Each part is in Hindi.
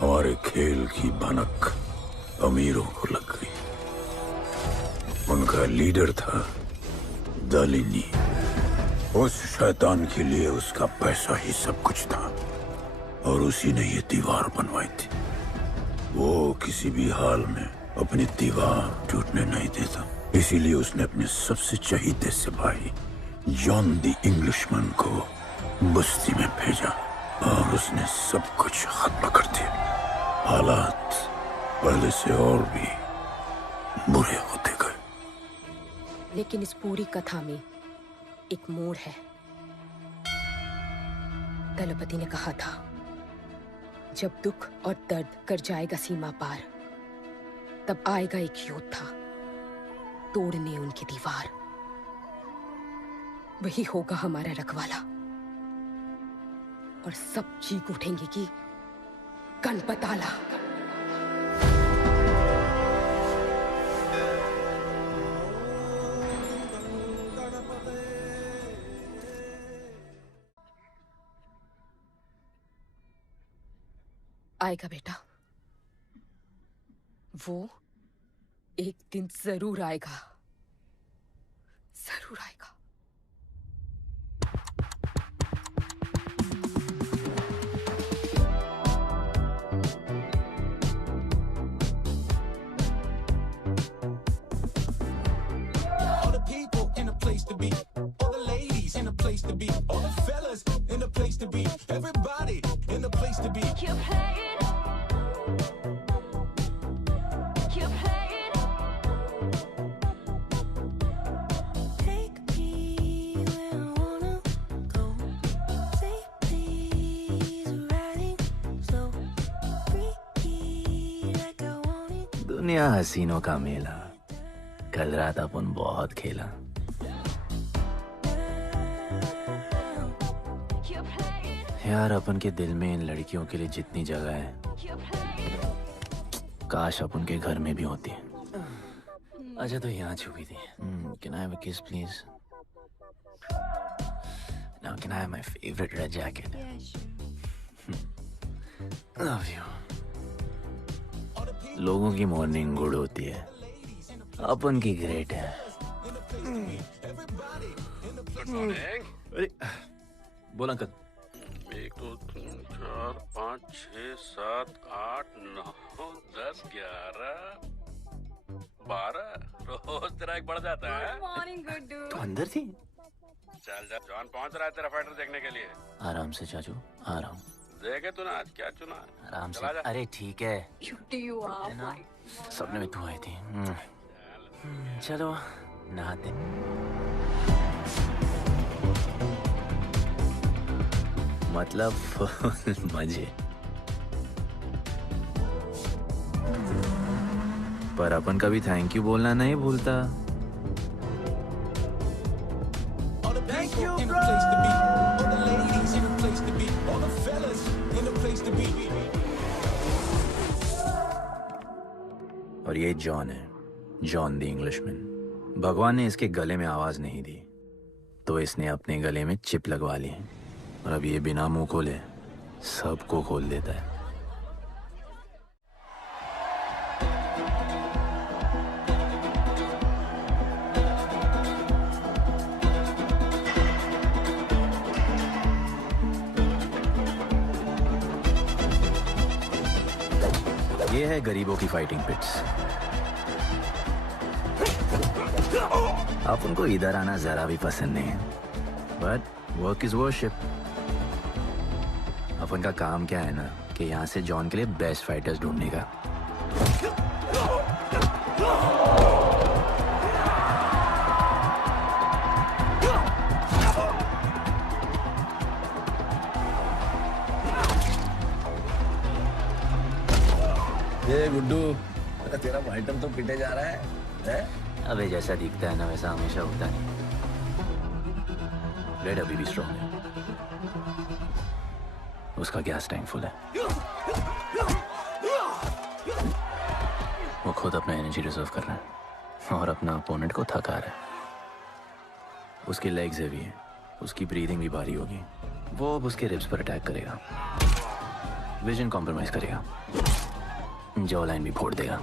हमारे खेल की भनक अमीरों को लग गई। उनका लीडर था दालिनी। उस शैतान के लिए उसका पैसा ही सब कुछ था और उसी ने ये दीवार बनवाई थी। वो किसी भी हाल में अपनी दीवार टूटने नहीं देता, इसीलिए उसने अपने सबसे चहीते सिपाही जॉन द इंग्लिशमैन को बस्ती में भेजा और उसने सब कुछ खत्म कर दिया। हालात पहले से और भी बुरे होते गए। लेकिन इस पूरी कथा में एक मोड़ है। दलपति ने कहा था, जब दुख और दर्द कर जाएगा सीमा पार, तब आएगा एक योद्धा तोड़ने उनकी दीवार। वही होगा हमारा रखवाला और सब चीख उठेंगे कि गणपताला। आएगा बेटा, वो एक दिन जरूर आएगा, जरूर आएगा। All the people in a place to be, all the ladies in a place to be, all the fellas in a place to be, everybody in a place to be. Keep playing. Keep playing. Take me where I wanna go. Say please, riding slow. Freaky like I want it. दुनिया हसीनों का मेला, कल रात अपन बहुत खेला। Keep playing. यार अपन के दिल में इन लड़कियों के लिए जितनी जगह है, Keep playing. काश अपन के घर में भी होती। अच्छा तो यहाँ छुपी थी। Can I have a kiss please? Now can I have my favorite red jacket? Love you. लोगों की मॉर्निंग गुड होती है, अपन की ग्रेट है। अरे बोल अंकल। 1 2 3 4 5 6 7 8 9 10 11 12 रोज तेरा एक बढ़ जाता है। Morning, good dude. तो अंदर थी। चल जा, जॉन पहुंच रहा है तेरा फाइटर देखने के लिए। आराम से चाचू, आराम। देखे तूने आज क्या चुना है? आराम से। चला जा। अरे ठीक है, Cutie you are. ना सपने में तू आई थी। चलो नहाते। मतलब फुल मजे। पर अपन कभी थैंक यू बोलना नहीं भूलता। All the people in a place to be, all the ladies in a place to be, all the fellas in a place to be. और ये जॉन है, जॉन द इंग्लिशमैन। भगवान ने इसके गले में आवाज नहीं दी, तो इसने अपने गले में चिप लगवा ली और अब ये बिना मुंह खोले सबको खोल देता है। ये है गरीबों की फाइटिंग पिट्स। आप उनको इधर आना जरा भी पसंद नहीं है, बट वर्क इज वर्शिप। अपन का काम क्या है ना कि यहाँ से जॉन के लिए बेस्ट फाइटर्स ढूंढने का। ये गुड्डू, तेरा फाइटर तो पिटे जा रहा है? अबे जैसा दिखता है ना वैसा हमेशा होता नहीं। ब्लेड अभी भी स्ट्रॉन्ग है, उसका गैस टैंक फुल है। वो खुद अपना एनर्जी रिजर्व कर रहा है और अपना अपोनेंट को थका रहा है। उसकी लेग्स हेवी है, उसकी ब्रीदिंग भी भारी होगी। वो अब उसके रिब्स पर अटैक करेगा। विजन कॉम्प्रोमाइज करेगा, जॉ लाइन भी फोड़ देगा,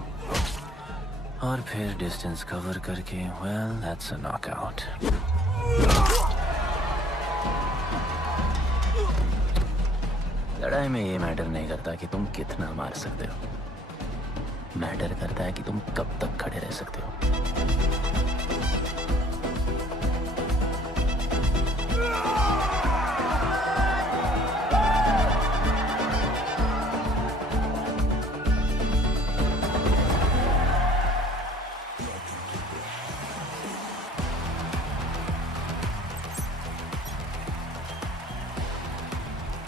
और फिर डिस्टेंस कवर करके वेल दैट्स अ नॉकआउट। लड़ाई में ये मैटर नहीं करता कि तुम कितना मार सकते हो, मैटर करता है कि तुम कब तक खड़े रह सकते हो।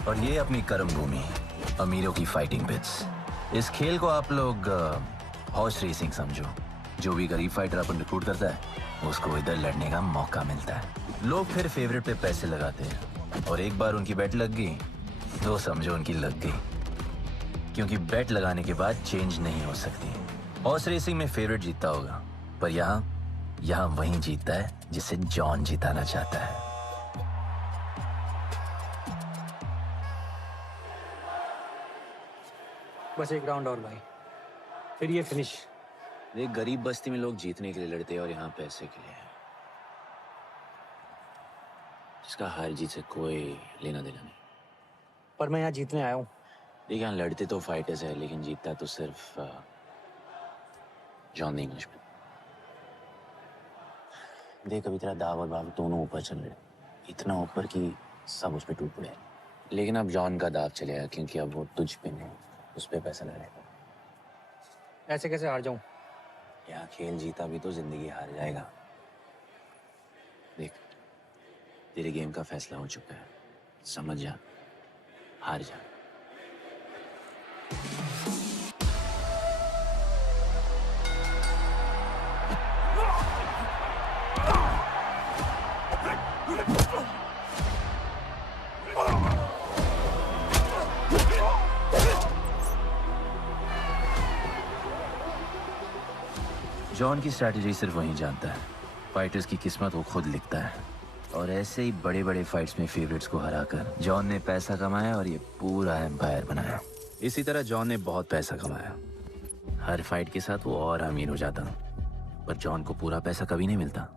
और ये अपनी कर्म भूमि, अमीरों की फाइटिंग पिट्स। इस खेल को आप लोग हॉर्स रेसिंग समझो। जो भी गरीब फाइटर अपन रिक्रूट करता है उसको इधर लड़ने का मौका मिलता है। लोग फिर फेवरेट पे पैसे लगाते हैं और एक बार उनकी बेट लग गई तो समझो उनकी लग गई, क्योंकि बेट लगाने के बाद चेंज नहीं हो सकती। हॉर्स रेसिंग में फेवरेट जीतता होगा, पर यहाँ वही जीतता है जिसे जॉन जिताना चाहता है। बस एक राउंड और भाई, फिर ये फिनिश। एक गरीब बस्ती में लोग जीतने के लिए लड़ते हैं और यहाँ पैसे के लिए, जिसका हार जीत से कोई लेना देना नहीं। पर मैं यहाँ जीतने आया हूँ। देख, यहाँ लड़ते तो फाइटर्स है, लेकिन जीतता तो सिर्फ जॉन द इंग्लिशमैन। देख, अभी तेरा दाव और बाव दोनों ऊपर चल रहे, इतना ऊपर कि सब उस पर टूट पड़े। लेकिन अब जॉन का दाव चलेगा, क्योंकि अब वो तुझ पे नहीं, उस पे पैसा लगाएगा। ऐसे कैसे हार जाऊं? यहाँ खेल जीता भी तो जिंदगी हार जाएगा। देख, तेरे गेम का फैसला हो चुका है, समझ जा, हार जा। जॉन की स्ट्रैटेजी सिर्फ वही जानता है, फाइटर्स की किस्मत वो खुद लिखता है। और ऐसे ही बड़े बड़े फाइट्स में फेवरेट्स को हराकर जॉन ने पैसा कमाया और ये पूरा एम्पायर बनाया। इसी तरह जॉन ने बहुत पैसा कमाया, हर फाइट के साथ वो और अमीर हो जाता, पर जॉन को पूरा पैसा कभी नहीं मिलता।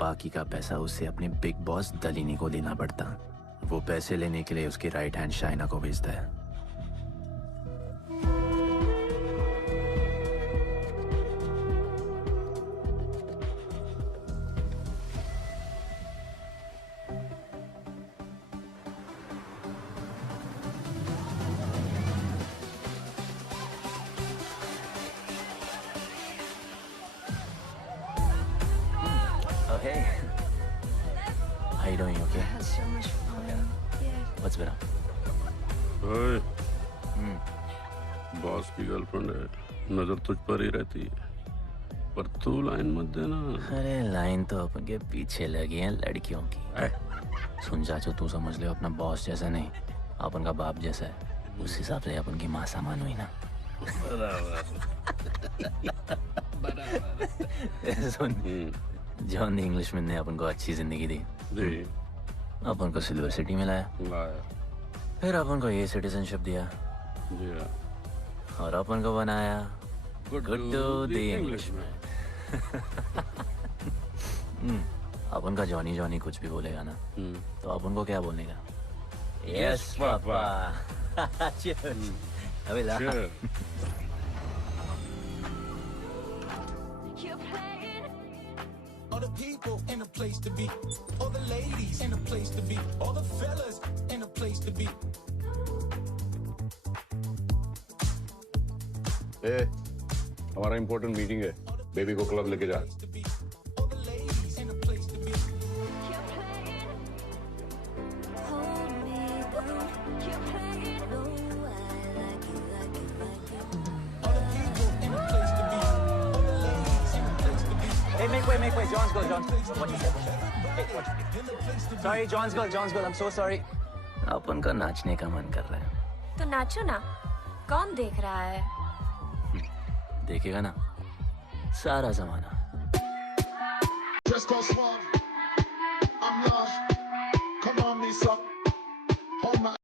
बाकी का पैसा उसे अपने बिग बॉस दलीनी को देना पड़ता। वो पैसे लेने के लिए उसके राइट हैंड शाइना को भेजता है। Hey, how you doing? Okay. Had so much fun. Yeah. What's better? ओए, बॉस की गर्लफ्रेंड है, नजर तुझ पर ही रहती है, पर तू लाइन मत देना। अरे लाइन तो अपन के पीछे लगी है लड़कियों की। सुन चाचो, तू समझ ले अपना बॉस जैसा नहीं, अपन का बाप जैसा है। उस हिसाब से अपन की माँ सामान हुई ना। सुन, जॉन द इंग्लिशमैन ने अपन को अच्छी जिंदगी दी, अपन को सिल्वर सिटी में लाया, फिर अपन को ये सिटीजनशिप दिया, और अपन को बनाया गुड्डू द इंग्लिशमैन। अपन का जॉनी जॉनी कुछ भी बोलेगा ना, तो अपन को क्या बोलने का? Yes papa. अबे ला। You're playing. All the people in a place to be, all the ladies in a place to be, all the fellas in a place to be. ए, हमारा इम्पोर्टेंट मीटिंग है, बेबी को क्लब लेके जा। All the ladies in a place to be. You're playing. Hold me down. You're playing. No, I like it. All the people in a place to be, all the ladies in a place to be. Hey, make way, John's girl, John. What you said? Hey, what? Sorry, John's girl. I'm so sorry. अपन का नाचने का मन कर रहा है। तो नाचो ना, कौन देख रहा है? देखेगा ना सारा जमाना। Just go swamp. I'm lost. Come on, Lisa. Hold my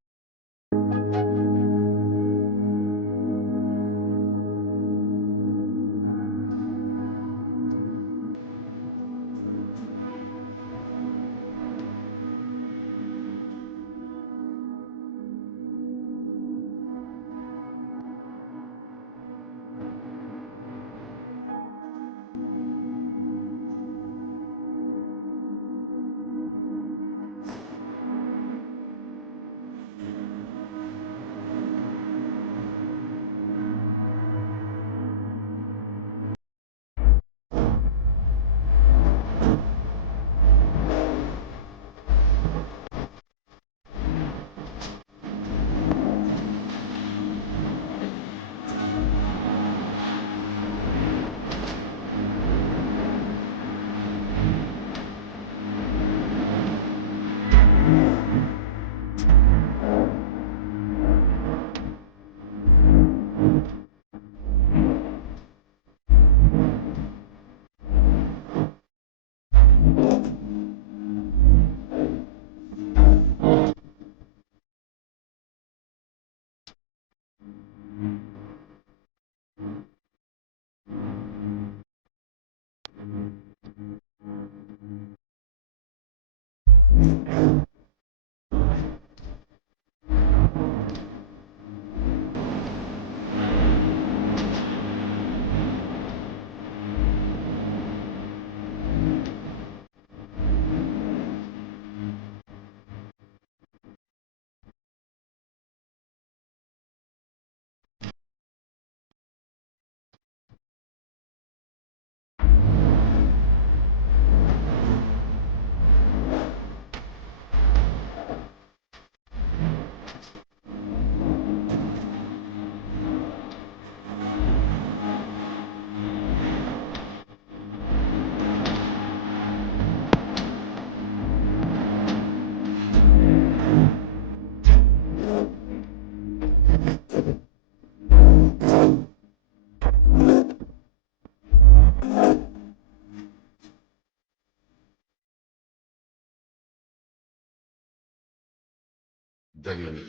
दलीनी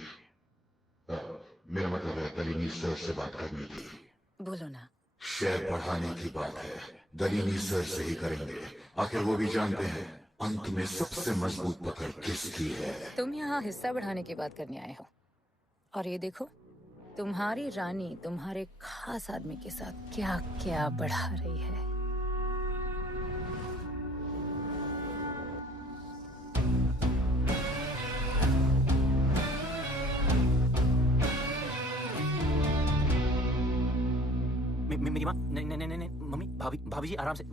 मेरा मतलब है दलीनी सर से बात करनी थी। बोलो ना। शेयर बढ़ाने की बात है, दलीनी सर से ही करेंगे। आखिर वो भी जानते हैं अंत में सबसे मजबूत पकड़ किसकी है। तुम यहाँ हिस्सा बढ़ाने की बात करने आए हो, और ये देखो तुम्हारी रानी तुम्हारे खास आदमी के साथ क्या क्या बढ़ा रही है। मेरी माँ, नहीं नहीं नहीं नहीं मम्मी, भाभी भाभी जी आराम से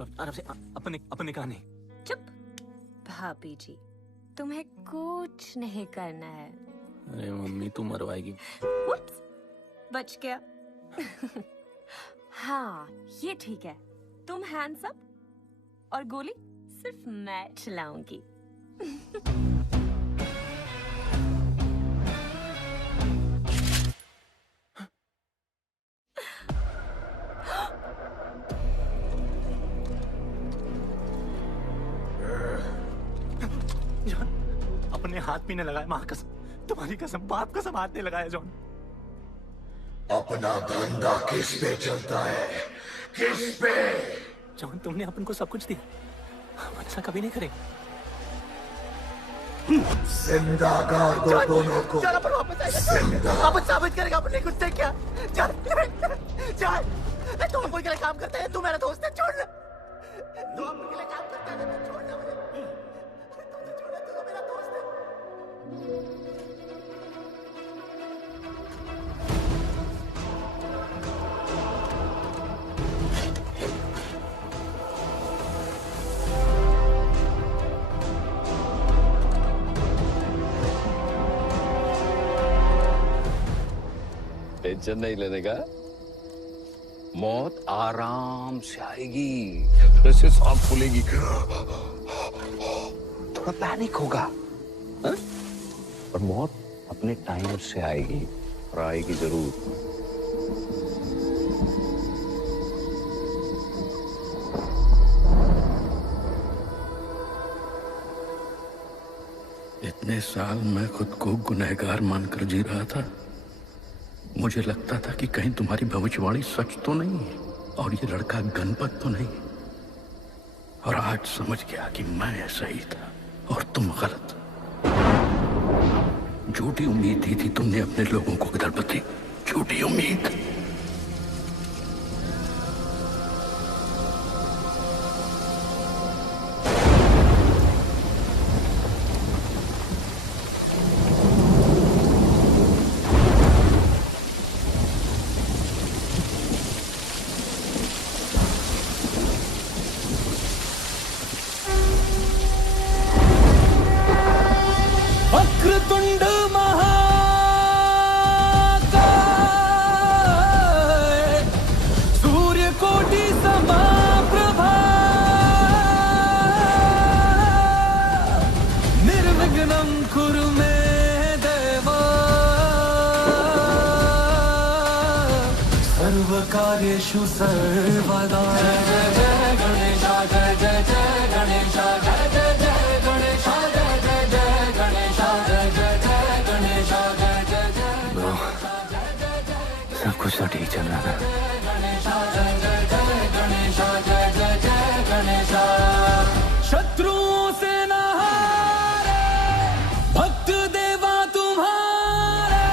अपने कहा नहीं। चुप। भाभी जी, तुम्हें कुछ नहीं करना है। अरे मम्मी तू मरवाएगी। Whoops, बच गया। हाँ ये ठीक है, तुम हैंड्स अप और गोली सिर्फ मैं चलाऊंगी। जॉन, अपने हाथ भी नहीं लगाया, माँ कसम, तुम्हारी कसम, बाप कसम, हाथ नहीं लगाया जॉन। अपना धंधा किस पे चलता है, किस पे? जॉन तुमने अपन को सब कुछ दिया, हम ऐसा कभी नहीं करेंगे। जिंदा गाड़ दो दोनों को। जान अपन वापस आएगा, जिंदा। अपन साबित करेगा अपने खुद से क्या। जान जान, तुम अपन के लिए काम करते हैं, तू मेरा दोस्त है, छोड़ ना। तू अपन के लिए काम करता है, तो छोड़ना मुझे। तुझे छोड़ना, तू तो मेरा दोस्त है। टेंशन नहीं लेने का, मौत आराम से आएगी, जैसे सांप फूलेगी, थोड़ा पैनिक होगा, हाँ? पर मौत अपने टाइम से आएगी, और आएगी जरूर। इतने साल मैं खुद को गुनहगार मानकर जी रहा था। मुझे लगता था कि कहीं तुम्हारी भविष्यवाणी सच तो नहीं है और ये लड़का गणपत तो नहीं। और आज समझ गया कि मैं सही था और तुम गलत। झूठी उम्मीद दी थी तुमने अपने लोगों को दलपति, झूठी उम्मीद। वक्रतुंड महाकाय, सूर्यकोटि समप्रभा, निर्विघ्नं कुरु मे देव, सर्वकार्येषु सर्वदा। जय जय जय गणेश, जय जय जय गणेश, जय जय जय गणेश, जय जय जय गणेश, जय जय जय गणेश, जय जय जय। ब्रो, सब कुछ तो ठीक चल रहा था। गणेश, जय जय जय गणेश, जय जय जय गणेश। शत्रुओं से न हारे, भक्त देवा तुम्हारे,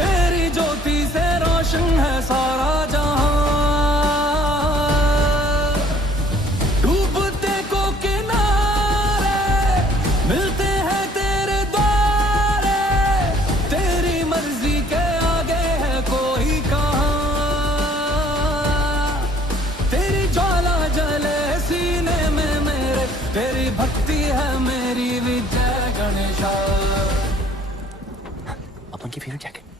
तेरी ज्योति से रोशन है सारा जहां। डूबते को किनारे मिलते हैं तेरे द्वारे, तेरी मर्जी के आगे है कोई कहाँ। तेरी ज्वाला जले सीने में मेरे, तेरी भक्ति है मेरी विजय गणेशा। अपन की फेवरेट जैकेट।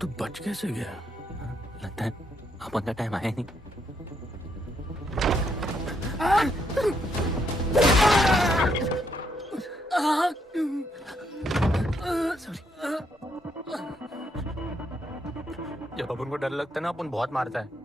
तू बच कैसे गया? लगता है अपन का टाइम आया नहीं। सॉरी। जब अपन को डर लगता है ना अपन बहुत मारता है।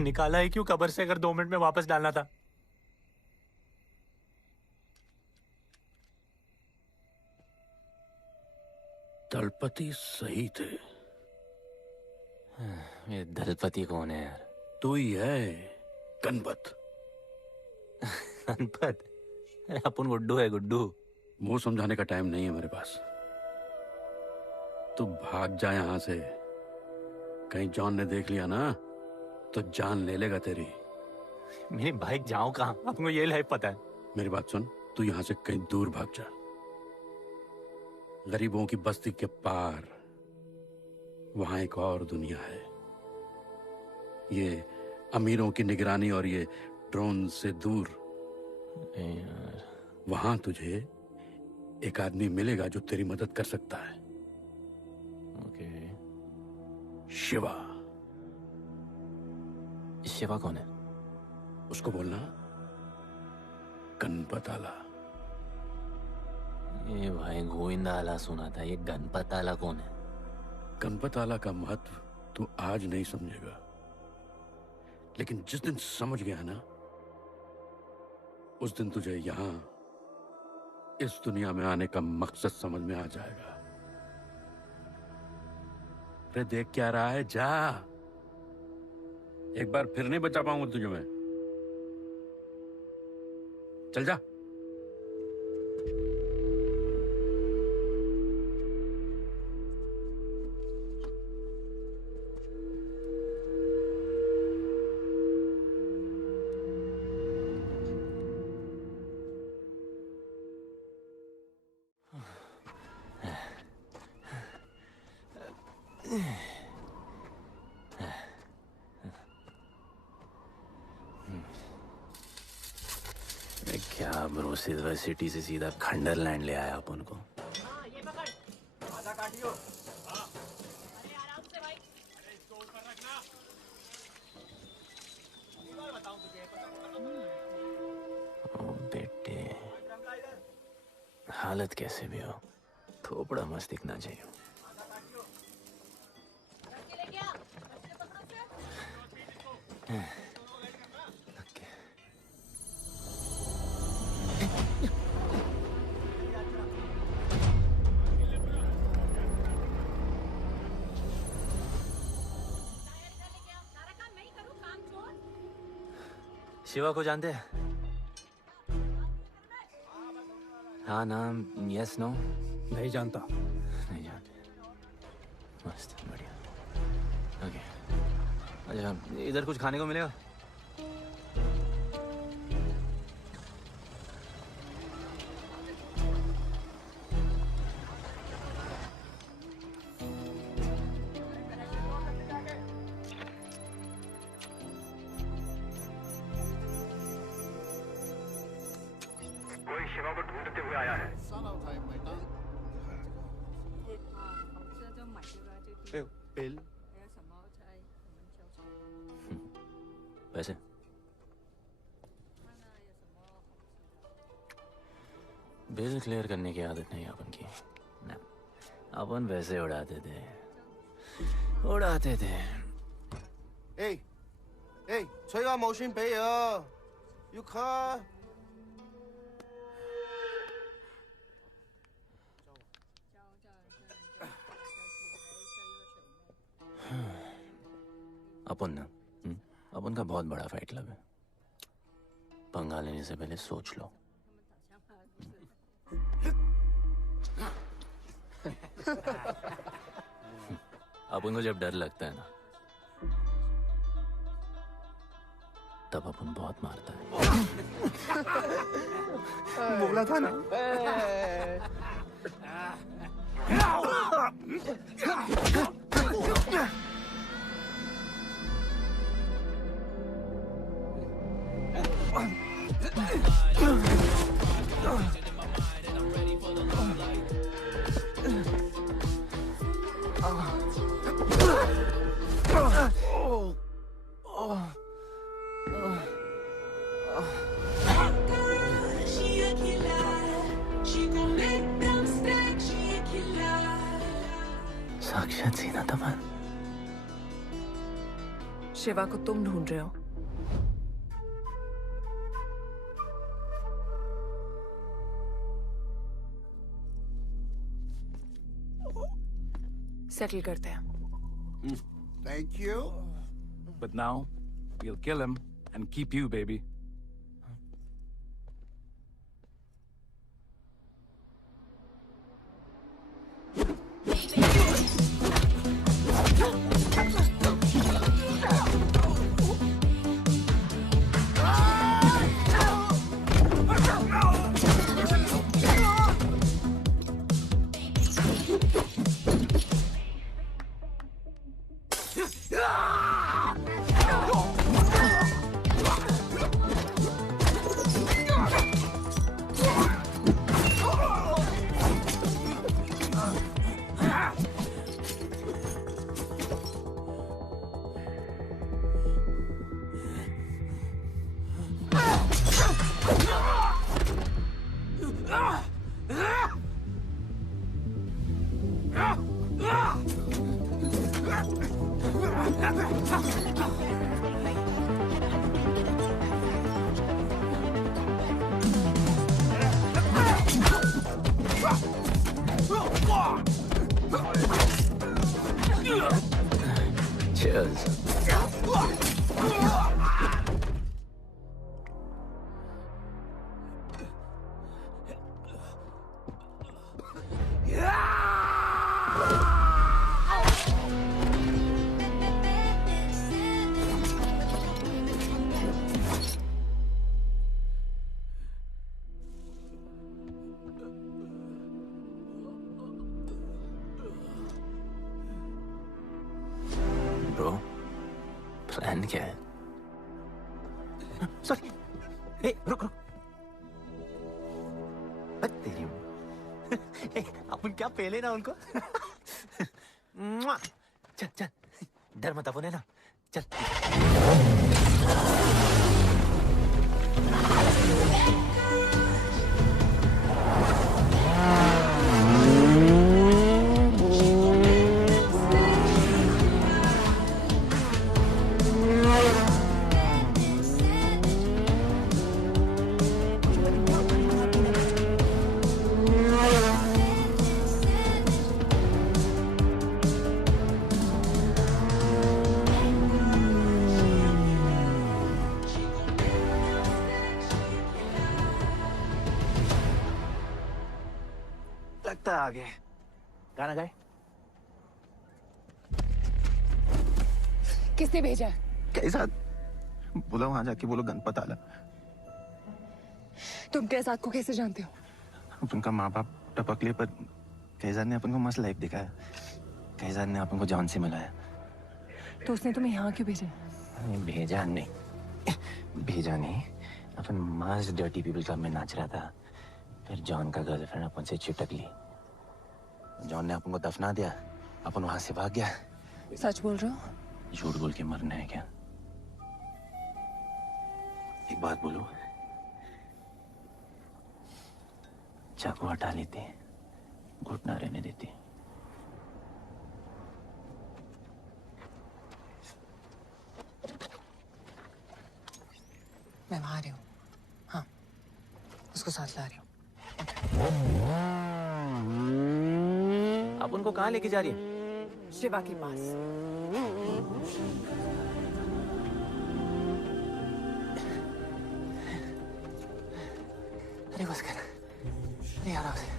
निकाला है क्यों कब्र से अगर 2 मिनट में वापस डालना था? दलपति सही थे। ये दलपति कौन है यार? तू ही है, गणपत। गणपत? अरे अपन गुड्डू है, गुड्डू। मुंह समझाने का टाइम नहीं है मेरे पास। तू भाग जा यहां से। कहीं जॉन ने देख लिया ना तो जान ले लेगा तेरी। मेरी बाइक जाऊं कहाँ? आपको ये लाइफ पता है। मेरी बात सुन, तू यहां से कहीं दूर भाग जा। गरीबों की बस्ती के पार वहां एक और दुनिया है। ये अमीरों की निगरानी और ये ड्रोन से दूर। वहां तुझे एक आदमी मिलेगा जो तेरी मदद कर सकता है। ओके। शिवा। शिवा कौन है? उसको बोलना गणपत आला। ये भाई गोविंदा आला सुना था, ये गणपत आला कौन है? गणपत आला का महत्व तू आज नहीं समझेगा, लेकिन जिस दिन समझ गया ना उस दिन तुझे यहां इस दुनिया में आने का मकसद समझ में आ जाएगा। अरे देख क्या रहा है, जा। एक बार फिर नहीं बचा पाऊंगा तुझे मैं। चल जा। क्या ब्रो, सिल्वर सिटी से सीधा खंडरलैंड ले आया अपन को। ओ बेटे, हालत कैसे भी हो थोपड़ा मस्त दिखना चाहिए। शिवा को जानते हैं? हाँ नाम, यस नो? नहीं जानता। नहीं जानते। मस्त, बढ़िया। ओके, अच्छा इधर कुछ खाने को मिलेगा? पैसे? बिल क्लियर करने की आदत नहीं अपन की ना। अपन वैसे उड़ाते थे।催我冇錢俾啊，要卡。अपन ना, अपन का बहुत बड़ा फाइट क्लब है। पंगा लेने से पहले सोच लो। अपन को जब डर लगता है ना तब अपन बहुत मारता है। बोला था ना। साक्षात सीना तमन। शिवा को तुम ढूंढ रहे हो? सेटल करते हैं। Thank you. But now, we'll kill him and keep you, baby. Cheers. Bro, plan क्या है? सॉरी। ए, रुक रुक। तेरी अपन क्या पहले ना उनको। चल चल, डर मत अपन है ना। चल। लगता आ गए। गाना गाए? किसने भेजा? कैसा? बोला वहां जाके बोलो गणपत आला। तुम कैसाद को कैसे जानते हो? उनका माँ बाप टपकले पर कैसाद ने अपन को मस्त लाइफ दिखाया। कैसाद ने अपन को जॉन से मिलाया। तो उसने तुम्हें यहाँ क्यों भेजा? भेजा नहीं, भेजा नहीं। अपन मस्त डर्टी पीपल क्लब में नाच रहा था। फिर जॉन का गर्लफ्रेंड अपन से चिपक ली। जॉन ने अपन को दफना दिया। अपन वहां से भाग गया। सच बोल रहे हो? झूठ बोल के मरना है क्या? एक बात बोलूं? चाकू हटा लेते, घुटना रहने देते। मैं वहां आ रही हूँ। हाँ, उसको साथ ला रही हूँ। आप उनको कहाँ लेके जा रही है? शिवा के पास। अरे बस कर, नहीं आ रहा उसे।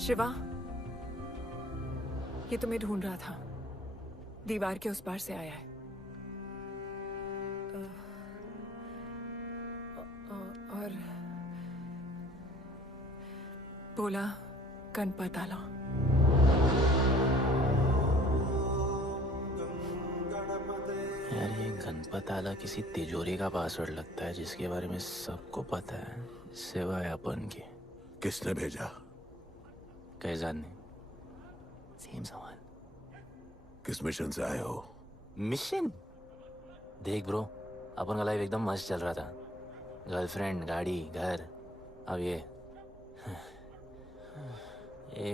शिवा, ये तुम्हें ढूंढ रहा था। दीवार के उस पार से आया है। और बोला गणपत आला। यार ये गणपत आला किसी तिजोरी का पासवर्ड लगता है जिसके बारे में सबको पता है सिवाय अपन के। किसने भेजा? कैजान ने। सेम सवाल। किस मिशन से आए हो? मिशन? देख ब्रो, अपन का लाइफ एकदम मस्त चल रहा था। गर्लफ्रेंड, गाड़ी, घर। अब ये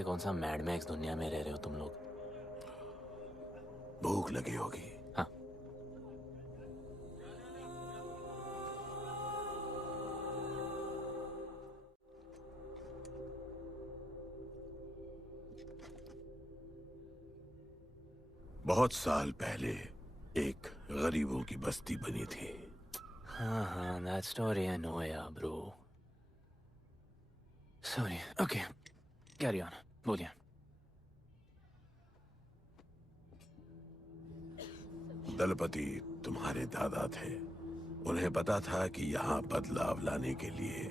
कौन सा मैड मैक्स दुनिया में रह रहे हो तुम लोग। भूख लगी होगी। हाँ। बहुत साल पहले एक गरीबों की बस्ती बनी थी। हाँ, that story I know, yeah, bro. Sorry. Okay, carry on. बोलिए। दलपति तुम्हारे दादा थे। उन्हें पता था कि यहाँ बदलाव लाने के लिए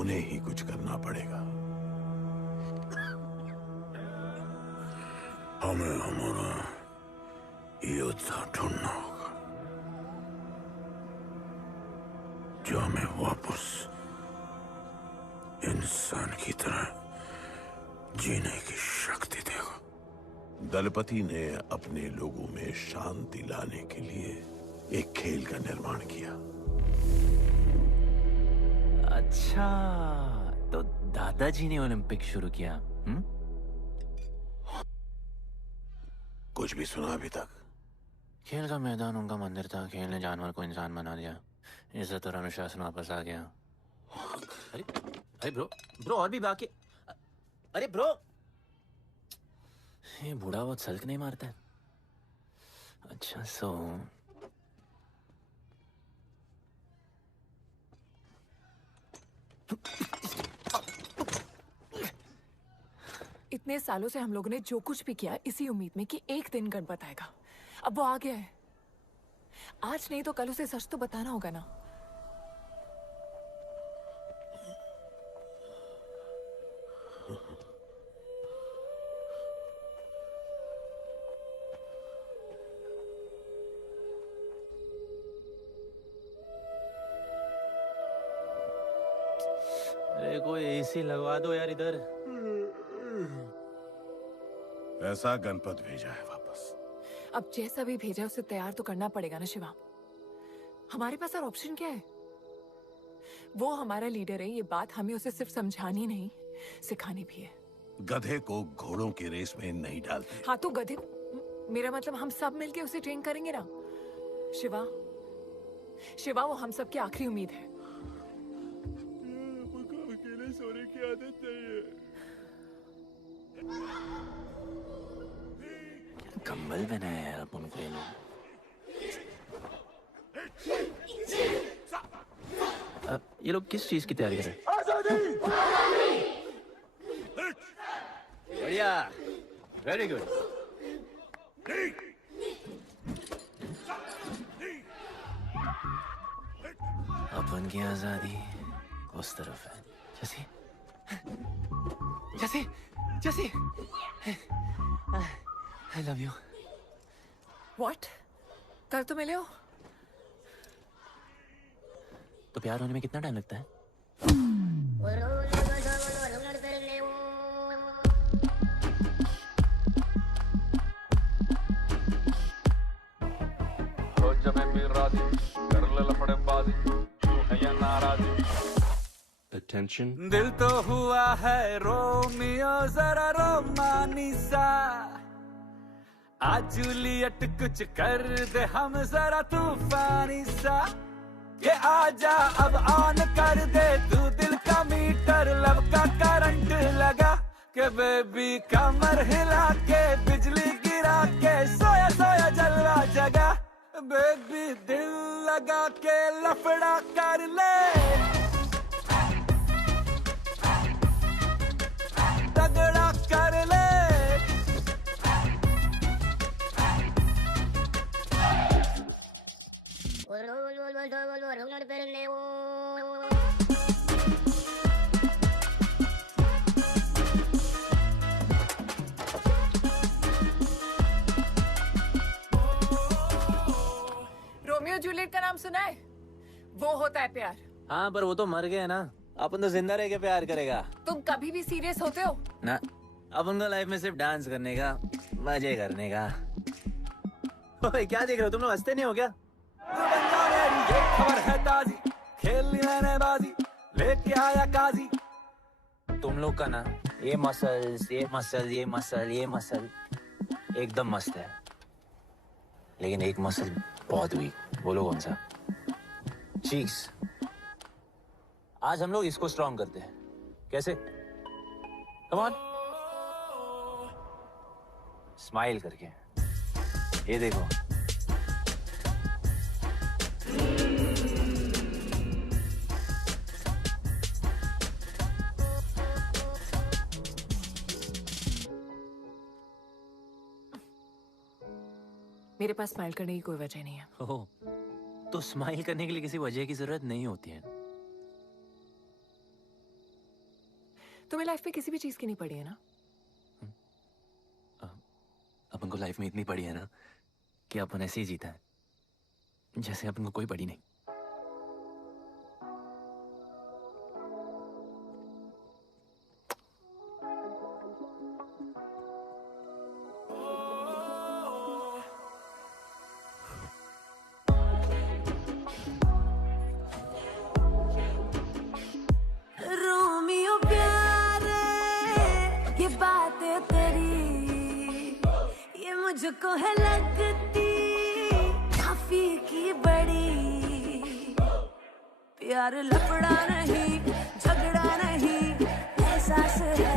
उन्हें ही कुछ करना पड़ेगा। हमें हमारा योद्धा ढूंढना होगा जो हमें वापस इंसान की तरह जीने की शक्ति देगा। दलपति ने अपने लोगों में शांति लाने के लिए एक खेल का निर्माण किया। अच्छा, तो दादाजी ने ओलंपिक शुरू किया। कुछ भी सुना अभी तक? खेल का मैदान उनका मंदिर था। खेल ने जानवर को इंसान बना दिया। इज्जत और अनुशासन वापस आ गया। अरे ब्रो और भी बाकी। अरे ब्रो, ये बूढ़ा बहुत सल्क नहीं मारता है। अच्छा सो इतने सालों से हम लोगों ने जो कुछ भी किया इसी उम्मीद में कि एक दिन गणपत आएगा। अब वो आ गया है। आज नहीं तो कल उसे सच तो बताना होगा ना। अरे कोई एसी लगवा दो यार इधर। ऐसा गणपत भेजा है वापस। अब जैसा भी भेजा उसे तैयार तो करना पड़ेगा ना शिवा। हमारे पास और ऑप्शन क्या है? वो हमारा लीडर है, ये बात हमें उसे सिर्फ समझानी नहीं सिखानी भी है। गधे को घोड़ों की रेस में नहीं डालते। हाँ तो गधे, मेरा मतलब हम सब मिलके उसे ट्रेन करेंगे ना। शिवा, शिवा वो हम सब की आखिरी उम्मीद है। अकेले सोने की आदत नहीं है। कंबल बनाया यार अपन को ये लोग। ये लोग किस चीज की तैयारी कर रहे हैं? बढ़िया, वेरी गुड। अपन की आजादी उस तरफ है। जैसे जैसे जैसे I love you. What? कल तो मिले हो? तो प्यार होने में कितना टाइम लगता है? Attention. दिल तो हुआ है रोमियो जरा रोमानी सा। आज जूलियट कुछ कर दे हम जरा तूफानी सा। ये आजा अब ऑन कर दे तू दिल का मीटर, लब का करंट लगा के बेबी कमर हिला के बिजली गिरा के सोया सोया जलवा जगा। बेबी दिल लगा के लफड़ा कर ले। रोमियो जूलियट का नाम सुना है? वो होता है प्यार। हाँ, पर वो तो मर गए ना। अपन तो जिंदा रह के प्यार करेगा। तुम कभी भी सीरियस होते हो? ना, अपन को लाइफ में सिर्फ डांस करने का, मजे करने का। ओए, क्या देख रहे हो तुम लोग? हंसते नहीं हो क्या? ये खबर है ताजी, खेल ली मैंने बाजी, लेके आया काजी। तुम लोग का ना ये मसल एकदम मस्त है, लेकिन एक मसल बहुत वीक। बोलो कौन सा? चीक्स। आज हम लोग इसको स्ट्रॉन्ग करते हैं। कैसे? कम ऑन, स्माइल करके। ये देखो, मेरे पास स्माइल करने की कोई वजह नहीं है। ओह, तो स्माइल करने के लिए किसी वजह की जरूरत नहीं होती है। तुम्हें लाइफ में किसी भी चीज की नहीं पड़ी है ना? अपन को लाइफ में इतनी पड़ी है ना कि अपन ऐसे ही जीता है जैसे अपन को कोई पड़ी नहीं। रोमियो प्यारे, ये बातें तेरी, ये मुझको है लगती काफी की बड़ी। प्यार लफड़ा नहीं, झगड़ा नहीं, एहसास है।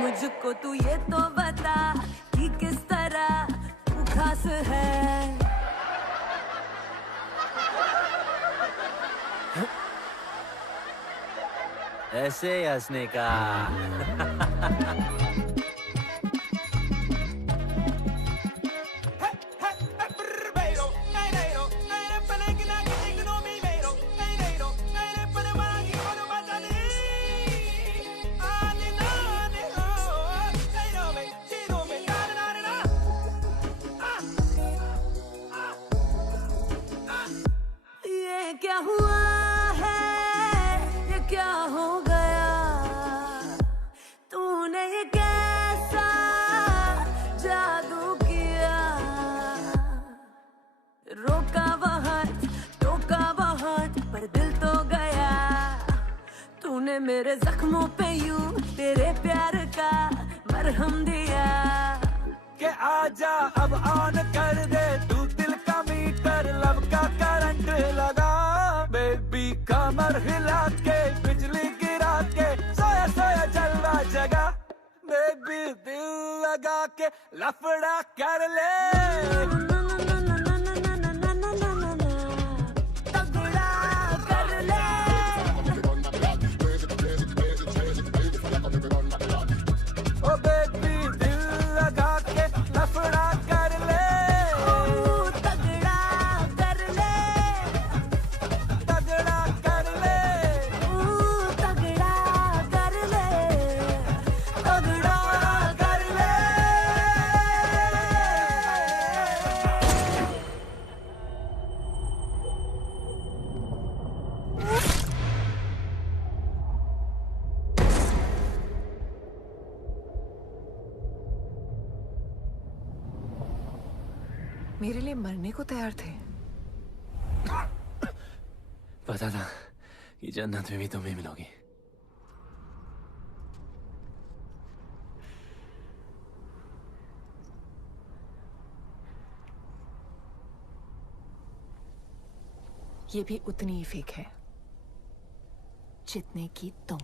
मुझको तू ये तो बता कि किस तरह तू खास है। ऐसे हंसने का। ये क्या हुआ है, ये क्या हो गया, तूने ये कैसा जादू किया। रोका बहुत, टोका बहुत, पर दिल तो गया। तूने मेरे जख्मों पे यूं तेरे प्यार का मरहम दिया। के आजा अब ऑन कर दे तू दिल का मीटर, लब का करंट लगा। बेबी कमर हिला के, बिजली गिरा के, सोया सोया जलवा जगा। बेबी दिल लगा के लफड़ा कर ले। ओ बेबी दिल लगा के लफड़ा कर ले। तगड़ा कर ले, तगड़ा कर ले, तगड़ा कर ले, तगड़ा कर ले। मेरे लिए मरने को तैयार थे। पता था कि जन्नत में भी तुम ही मिलोगी। ये भी उतनी ही फेक है जितने की तुम।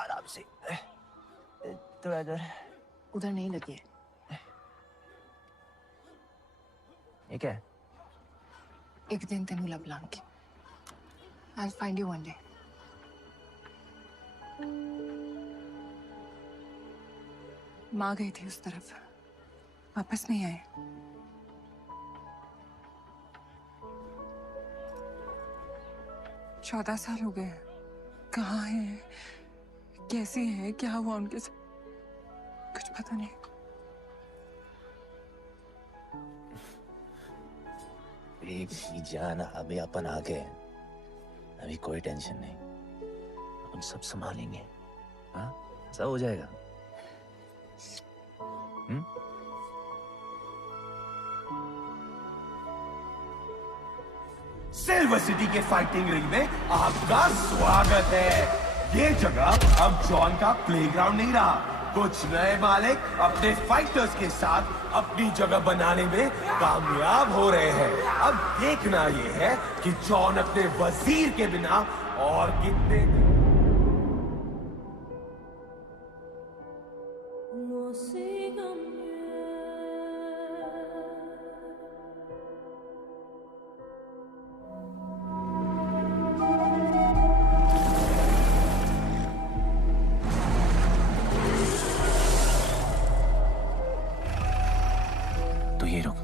आराम से, थोड़ा इधर। उधर नहीं लगी है। ये क्या है? एक दिन तेनू लब Langi. I'll find you one day. माँ गई थी उस तरफ, वापस नहीं आए। चौदह साल हो गए। कहाँ है, कैसे है, क्या हुआ उनके साथ, कुछ पता नहीं। बेबी जान, अभी अपन आ गए, अभी कोई टेंशन नहीं, अपन सब संभालेंगे। हाँ, सब हो जाएगा। सिल्वर सिटी के फाइटिंग रिंग में आपका स्वागत है। ये जगह अब जॉन का प्लेग्राउंड नहीं रहा। कुछ नए मालिक अपने फाइटर्स के साथ अपनी जगह बनाने में कामयाब हो रहे हैं। अब देखना ये है कि जॉन अपने वजीर के बिना और कितने तो ये रुक।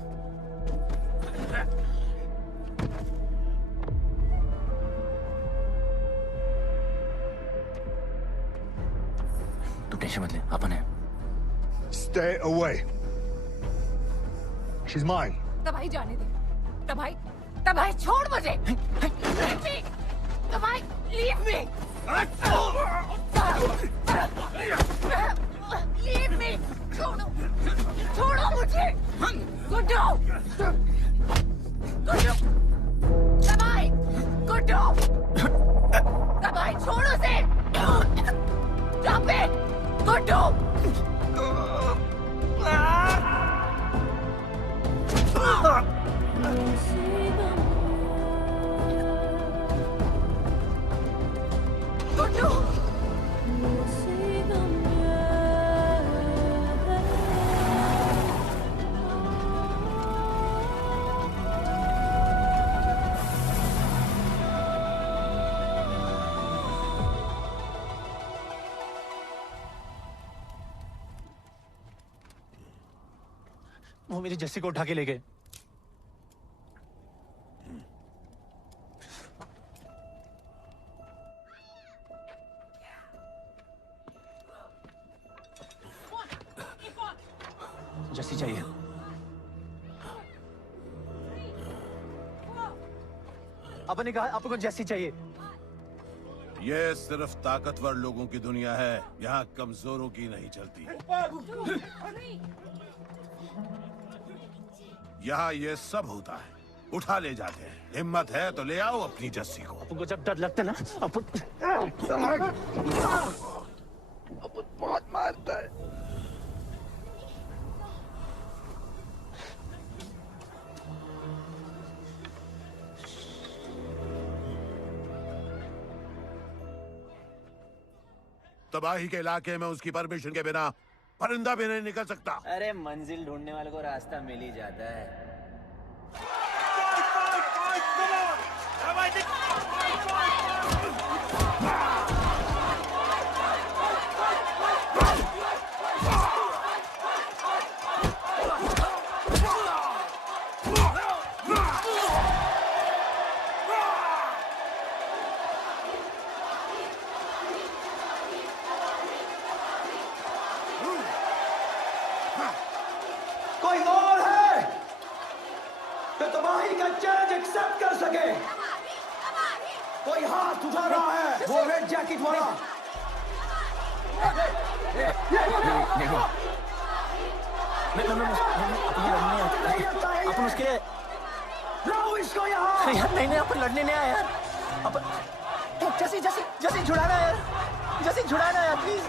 तू टेंशन मत ले, अपन है। Stay away. She's mine. तबाही जाने दे। तबाही छोड़ मुझे। Leave me. तबाही, leave me. Leave me. छोड़ो मुझे। गुड्डू। तबाही, गुड्डू। तबाही छोड़ो उसे। Stop it. गुड्डू। गुड्डू। वो मेरी जस्सी को उठा के ले गए। जस्सी चाहिए। अपन ने कहा आपको जस्सी चाहिए। ये सिर्फ ताकतवर लोगों की दुनिया है, यहाँ कमजोरों की नहीं चलती। यहाँ ये सब होता है, उठा ले जाते हैं। हिम्मत है तो ले आओ अपनी जस्सी को। आपको जब डर लगता है ना, अपन बहुत मारता है। तबाही के इलाके में उसकी परमिशन के बिना परिंदा भी नहीं निकल सकता। अरे मंजिल ढूंढने वाले को रास्ता मिल ही जाता है। कोई और है तो तबाही का चैलेंज एक्सेप्ट कर सके? कोई हाथ उठा रहा है, वो रेड जैकेट वाला। देखो, अपन उसके लाओ इसको यहाँ। यार नहीं, अपन लड़ने नहीं आया यार। अपन जैसी छुड़ाना यार, जैसी छुड़ाना यार प्लीज।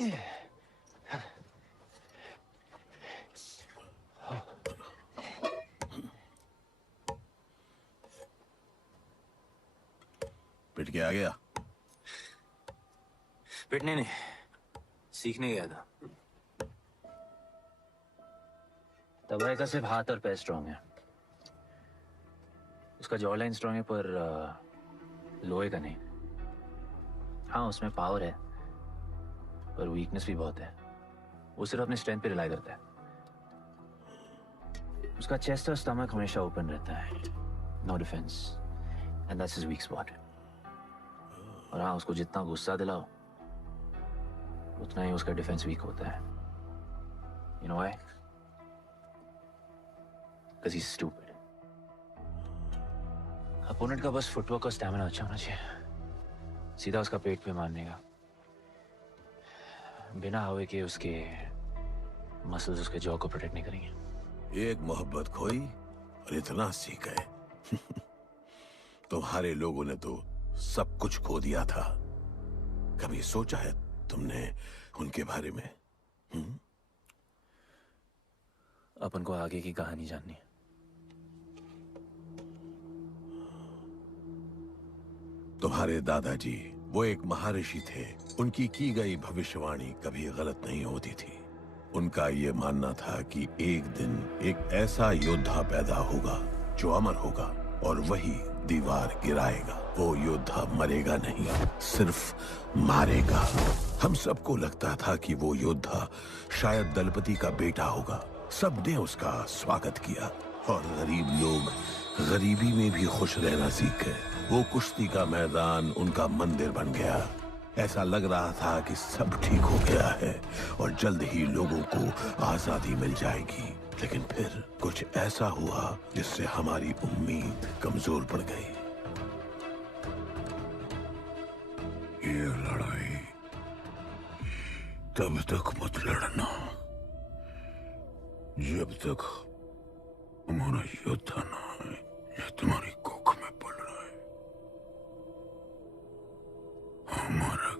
पिट के आ गया? पिटने नहीं, सीखने गया था। तबाही का सिर्फ हाथ और पैर स्ट्रांग है, उसका जॉ लाइन स्ट्रांग है, पर लोहे का नहीं। हाँ, उसमें पावर है, पर वीकनेस भी बहुत है। वो सिर्फ अपने स्ट्रेंथ पे रिलाई करता है। उसका चेस्ट और स्टमक हमेशा ओपन रहता है, no defence, and that's his weak spot. और हाँ, उसको जितना गुस्सा दिलाओ उतना ही उसका डिफेंस वीक होता है। You know why? Because he's stupid. Opponent का बस फुटवर्क और स्टैमिना अच्छा होना चाहिए, सीधा उसका पेट पे मारने का, बिना हवा के उसके मसल्स उसके जॉ को प्रोटेक्ट नहीं करेंगे। एक मोहब्बत खोई और इतना सीख गए। तुम्हारे लोगों ने तो सब कुछ खो दिया था। कभी सोचा है तुमने उनके बारे में? अपन को आगे की कहानी जाननी है। तुम्हारे दादाजी वो एक महर्षि थे। उनकी की गई भविष्यवाणी कभी गलत नहीं होती थी। उनका ये मानना था कि एक दिन एक ऐसा योद्धा पैदा होगा जो अमर होगा और वही दीवार गिराएगा। वो योद्धा मरेगा नहीं, सिर्फ मारेगा। हम सबको लगता था कि वो योद्धा शायद दलपति का बेटा होगा। सबने उसका स्वागत किया और गरीब लोग गरीबी में भी खुश रहना सीख गए। वो कुश्ती का मैदान उनका मंदिर बन गया। ऐसा लग रहा था कि सब ठीक हो गया है और जल्द ही लोगों को आजादी मिल जाएगी। लेकिन फिर कुछ ऐसा हुआ जिससे हमारी उम्मीद कमजोर पड़ गई। ये लड़ाई तब तक मत लड़ना जब तक हमारा योद्धा ना है या तुम्हारी कोख में पड़ रहा है। हमारा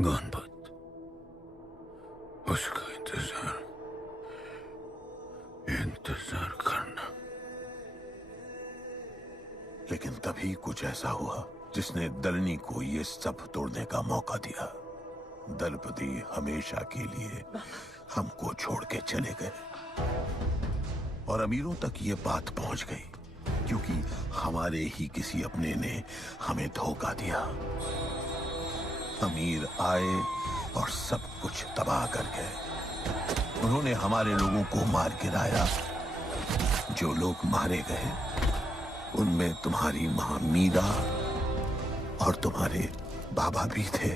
गणपत, उसका इंतजार करना। लेकिन तभी कुछ ऐसा हुआ जिसने दलनी को ये सब तोड़ने का मौका दिया। दलपति हमेशा के लिए हमको छोड़ के चले गए और अमीरों तक ये बात पहुंच गई क्योंकि हमारे ही किसी अपने ने हमें धोखा दिया। अमीर आए और सब कुछ तबाह कर गए। उन्होंने हमारे लोगों को मार गिराया। जो लोग मारे गए उनमें तुम्हारी मां मीरा और तुम्हारे बाबा भी थे।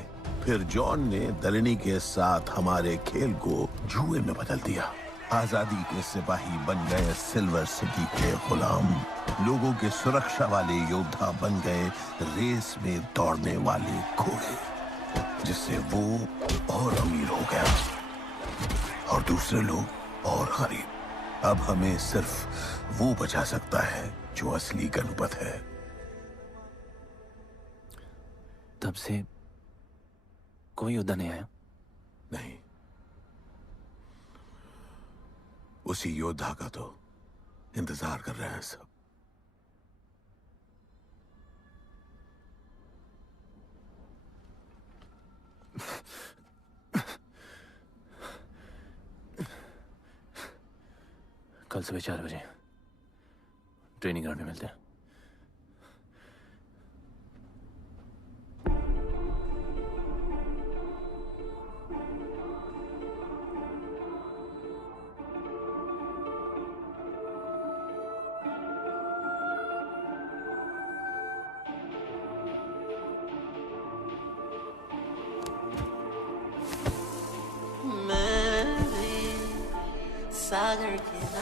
फिर जॉन ने दलनी के साथ हमारे खेल को जुए में बदल दिया। आजादी के सिपाही बन गए सिल्वर सिटी के गुलाम। लोगों के सुरक्षा वाले योद्धा बन गए रेस में दौड़ने वाले घोड़े, जिससे वो और अमीर हो गया और दूसरे लोग और गरीब। अब हमें सिर्फ वो बचा सकता है जो असली गणपत है। तब से कोई योद्धा नहीं आया? नहीं, उसी योद्धा का तो इंतजार कर रहे हैं सब। कल सुबह 4 बजे ट्रेनिंग ग्राउंड में मिलते हैं। सागर किनारे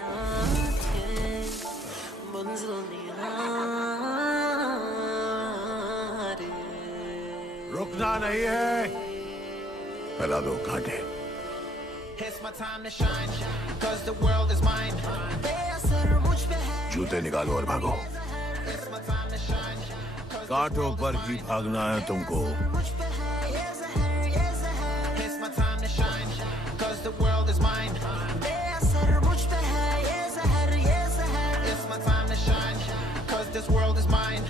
आंखें मंजिल निहारे। रुकना नहीं है, फैला दो कांटे। जूते निकालो और भागो। कांटों पर ही भागना है तुमको। It's my time to shine, cause the world is mine. It's my time to shine, cause this world is mine.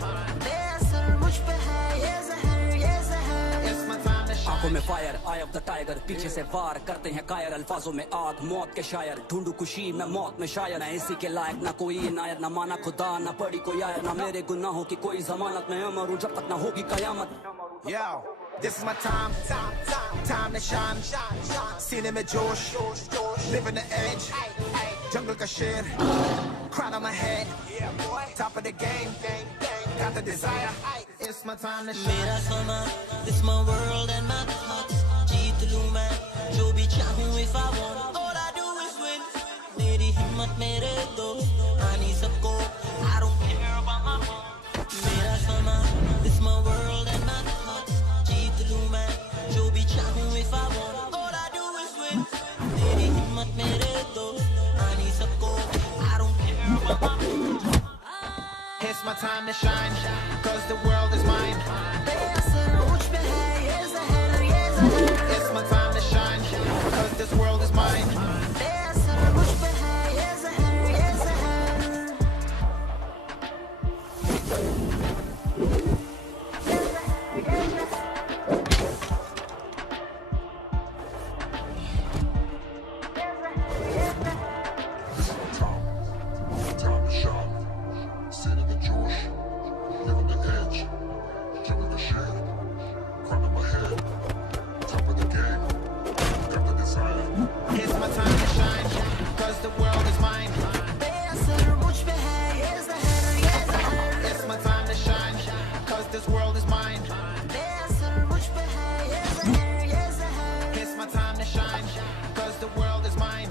It's my time to shine. आंखों में fire, I of the tiger, पीछे से वार करते हैं कायर, अल्फाजों में आग, मौत के शायर, ढूंढू खुशी मैं मौत में शायर, ना इसी के लायक ना कोई इनायत, ना माना खुदा ना पड़ी कोई आयर, ना मेरे गुनाहों की कोई जमानत, मैं अमर हूँ जब तक ना होगी कयामत। Yo, this is my time, time to shine. सीने में जोश, living the edge, jungle का शेर, crown on my head, top of the game, got the desire. It's my time to shine. मेरा समा, it's my world and my thoughts. जीत लूं मैं जो भी चाहूं if I want. All I do is win. मेरी हिम्मत मेरे दोस्त, आनी सबको. I don't care about my fault. मेरा समा, it's my world and my thoughts. जीत लूं मैं जो भी चाहूं if I want. All I do is win. मेरी हिम्मत मेरे दोस्त, आनी सबको. I don't care about my fault. It's my time to shine, cause the world is mine. It's my time to shine, cause this world is mine. Time to shine. Sit in the Josh, living the edge, jungle the shit, crown on my head, top of the game, got the desire. It's my time to shine, cause the world is mine. It's my time to shine, cause this world is mine. It's my time to shine, cause the world is mine.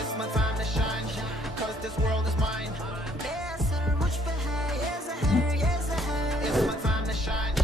It's my time to shine, cause this world is mine. It's my time to shine.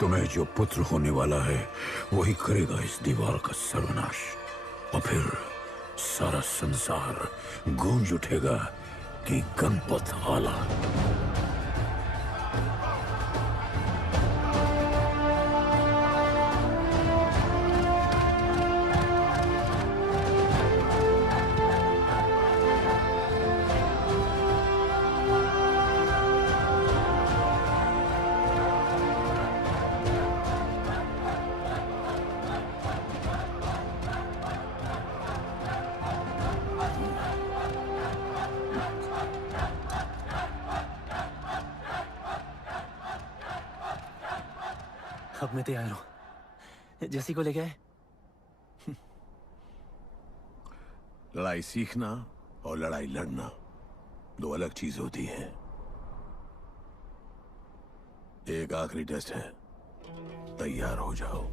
तुम्हें जो पुत्र होने वाला है वही करेगा इस दीवार का सर्वनाश, और फिर सारा संसार गूंज उठेगा कि गणपत आला। अब मैं तैयार हूं। जैसी को ले गए। लड़ाई सीखना और लड़ाई लड़ना दो अलग चीज होती है। एक आखिरी टेस्ट है, तैयार हो जाओ।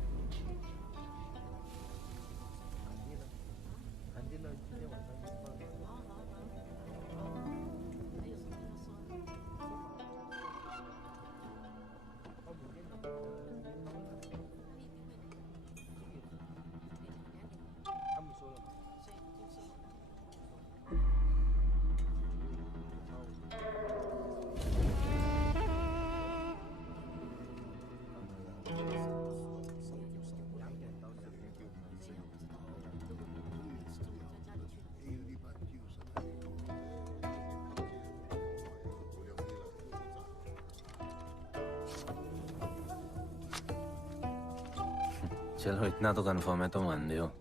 चलो इतना तो कंफर्म है, तुम अंधे हो।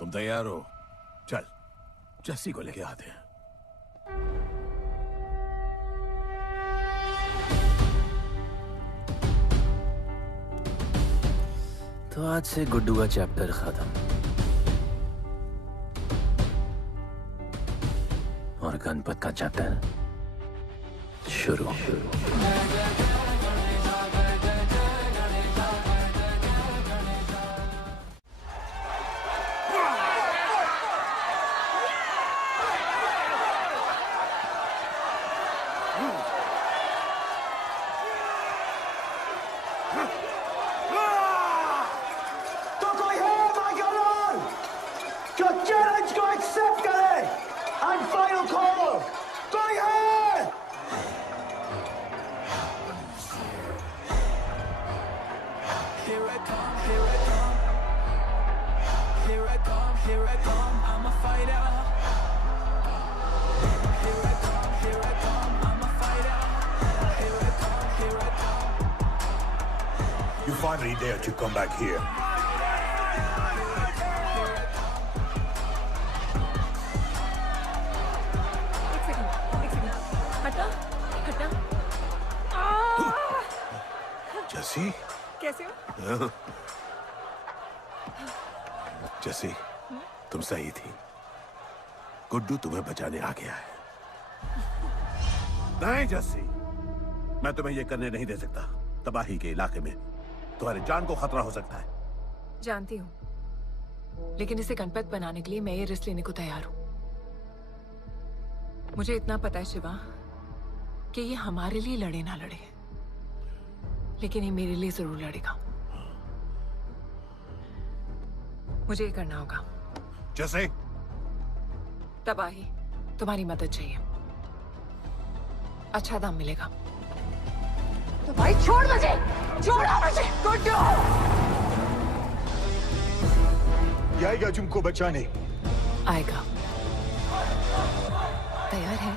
तुम तैयार हो? चल जस्सी को लेके आते हैं। तो आज से गुड्डू का चैप्टर खत्म और गणपत का चैप्टर शुरू। You finally dared to come back here. Jassi, कैसे हो? जस्सी, तुम सही थी। गुड्डू तुम्हें बचाने आ गया है। नहीं जस्सी, मैं तुम्हें यह करने नहीं दे सकता। तबाही के इलाके में तुम्हारी जान को खतरा हो सकता है। जानती हूँ, लेकिन इसे गणपत बनाने के लिए मैं ये रिस्क लेने को तैयार हूँ। मुझे इतना पता है शिवा कि ये हमारे लिए लड़े ना लड़े, लेकिन ये मेरे लिए जरूर लड़ेगा। मुझे ये करना होगा। जैसे तबाही, तुम्हारी मदद चाहिए। अच्छा दाम मिलेगा। तो भाई छोड़ मुझे, छोड़ो मुझे। गुड्डू आएगा तुमको बचाने। आएगा। तैयार है?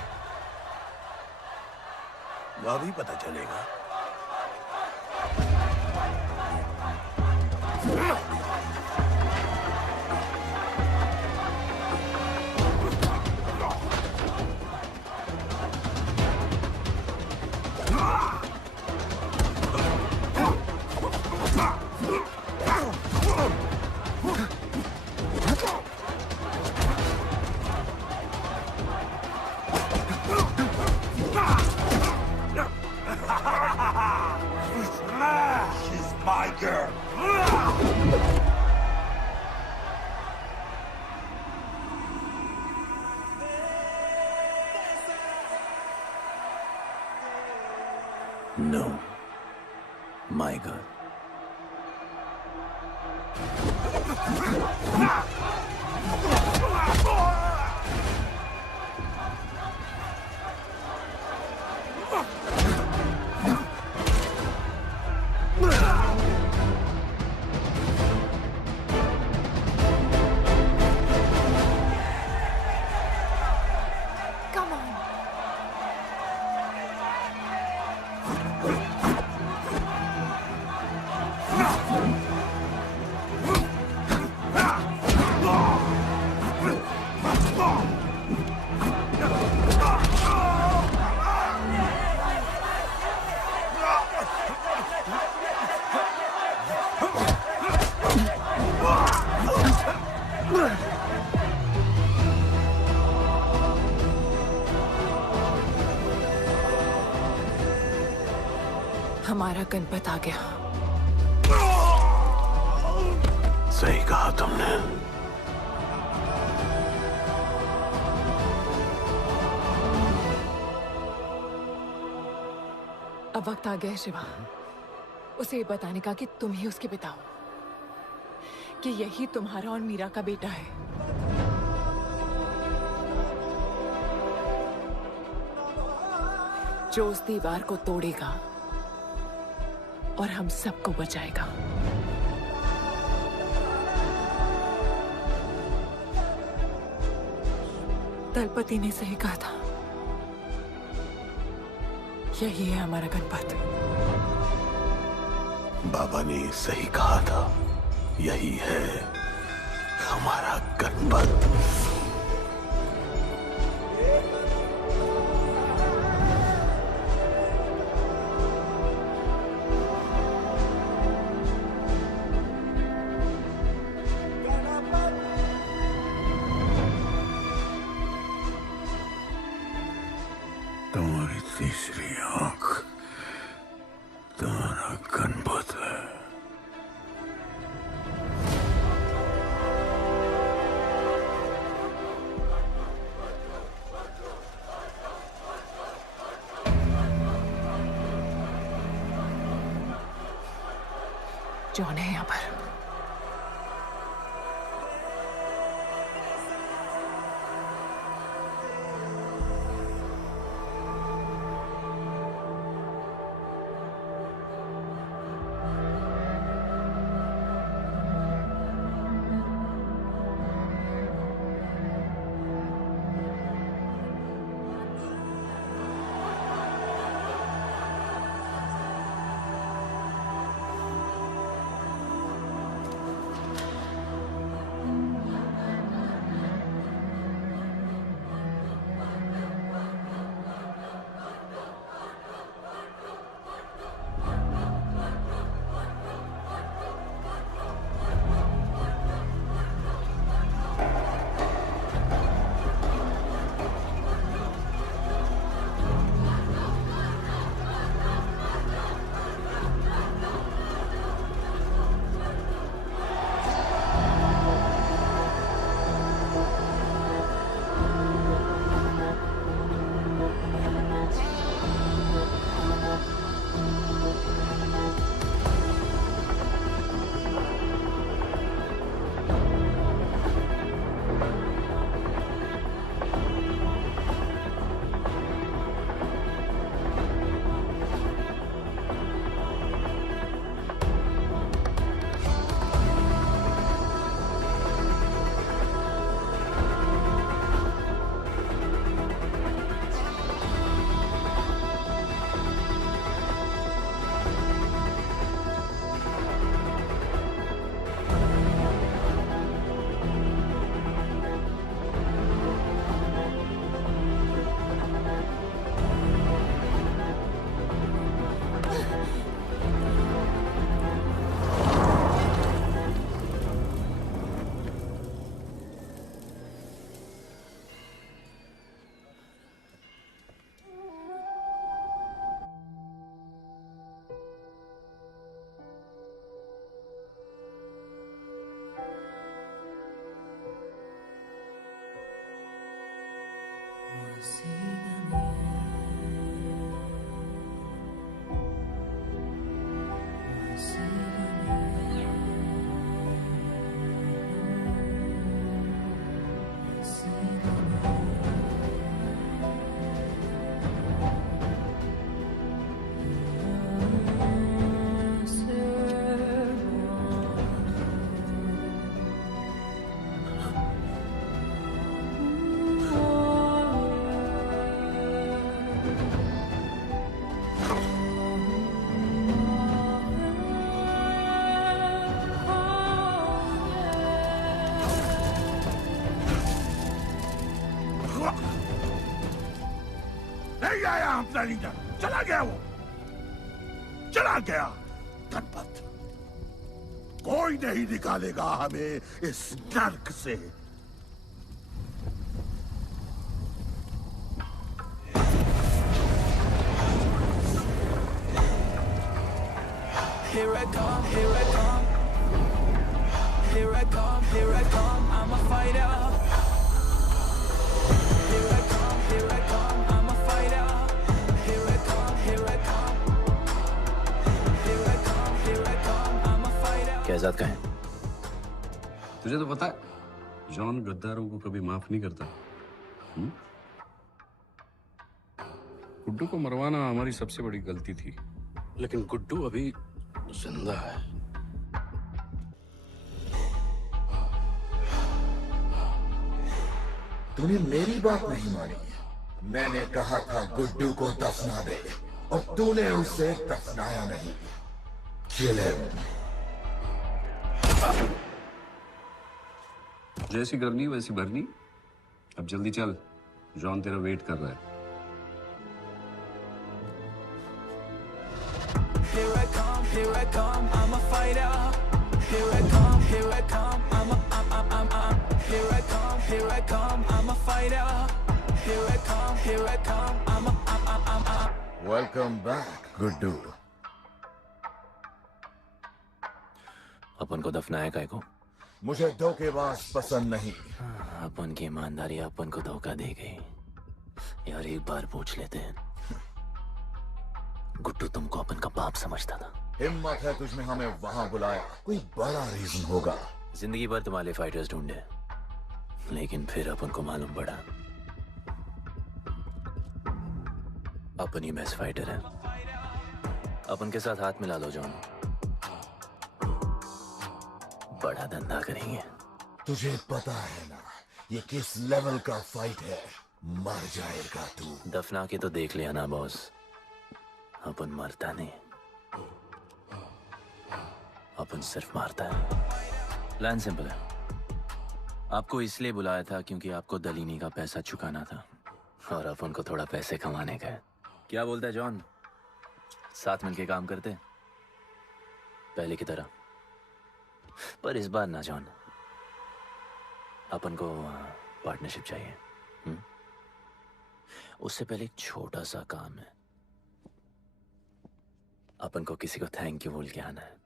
अभी पता चलेगा। She's my girl. No. My girl. हमारा गणपत आ गया। सही कहा तुमने। अब वक्त आ गया है शिवा, उसे ये बताने का कि तुम ही उसके पिता हो, कि यही तुम्हारा और मीरा का बेटा है। जो उस दीवार को तोड़ेगा और हम सबको बचाएगा। दलपति ने सही कहा था, यही है हमारा गणपत। बाबा ने सही कहा था, यही है हमारा गणपत। तुम्हारी तीसरी आंख तुम्हारा गणपत है। जॉन है यहाँ पर। अपना लीडर, चला गया वो, चला गया। धनपत, कोई नहीं निकालेगा हमें इस नर्क से। Here I come, here I come. Here I come, here I come. I'm a fighter. Here I come, here I come. I'm a fighter. Here I come, here I come. Here I come, here I come. I'm a fighter. Kaizad का है? तुझे तो पता है जॉन गद्दारों को कभी माफ नहीं करता। गुड्डू को मरवाना हमारी सबसे बड़ी गलती थी, लेकिन गुड्डू अभी जिंदा है। तूने मेरी बात नहीं मानी। मैंने कहा था गुड्डू को दफना दे और तूने उसे दफनाया नहीं। Kill him. जैसी करनी वैसी भरनी। अब जल्दी चल, जॉन तेरा वेट कर रहा है। Here I come, here I come, I'm a fighter. Here I come, here I come, I'm here I come, here I come, I'm a fighter. Here I come, here I come, I'm Welcome back, Guddu. अपन को दफनाया काय को? मुझे धोखेबाज पसंद नहीं। अपन की ईमानदारी अपन को धोखा दे गई। यार एक बार पूछ लेते हैं, गुड्डू तुमको अपन का बाप समझता था। हिम्मत है तुझमें हमें वहां बुलाया, कोई बड़ा रीजन होगा। जिंदगी भर तुम्हारे फाइटर्स ढूंढे, लेकिन फिर अपन को मालूम पड़ा अपन ही बेस्ट फाइटर है। अपन के साथ हाथ मिला लो जॉन, बड़ा धंधा करेंगे। तुझे पता है ना ये किस लेवल का फाइट है? मर जाएगा तू। दफना के तो देख लिया ना बॉस, अपन मरता नहीं, अपन सिर्फ मारता है। प्लान सिंपल है, आपको इसलिए बुलाया था क्योंकि आपको दलीनी का पैसा चुकाना था और अपन को थोड़ा पैसे कमाने का है। क्या बोलता है जॉन, साथ मिलके काम करते पहले की तरह? पर इस बार ना जॉन, अपन को पार्टनरशिप चाहिए। उससे पहले एक छोटा सा काम है, अपन को किसी को थैंक यू बोल के आना है।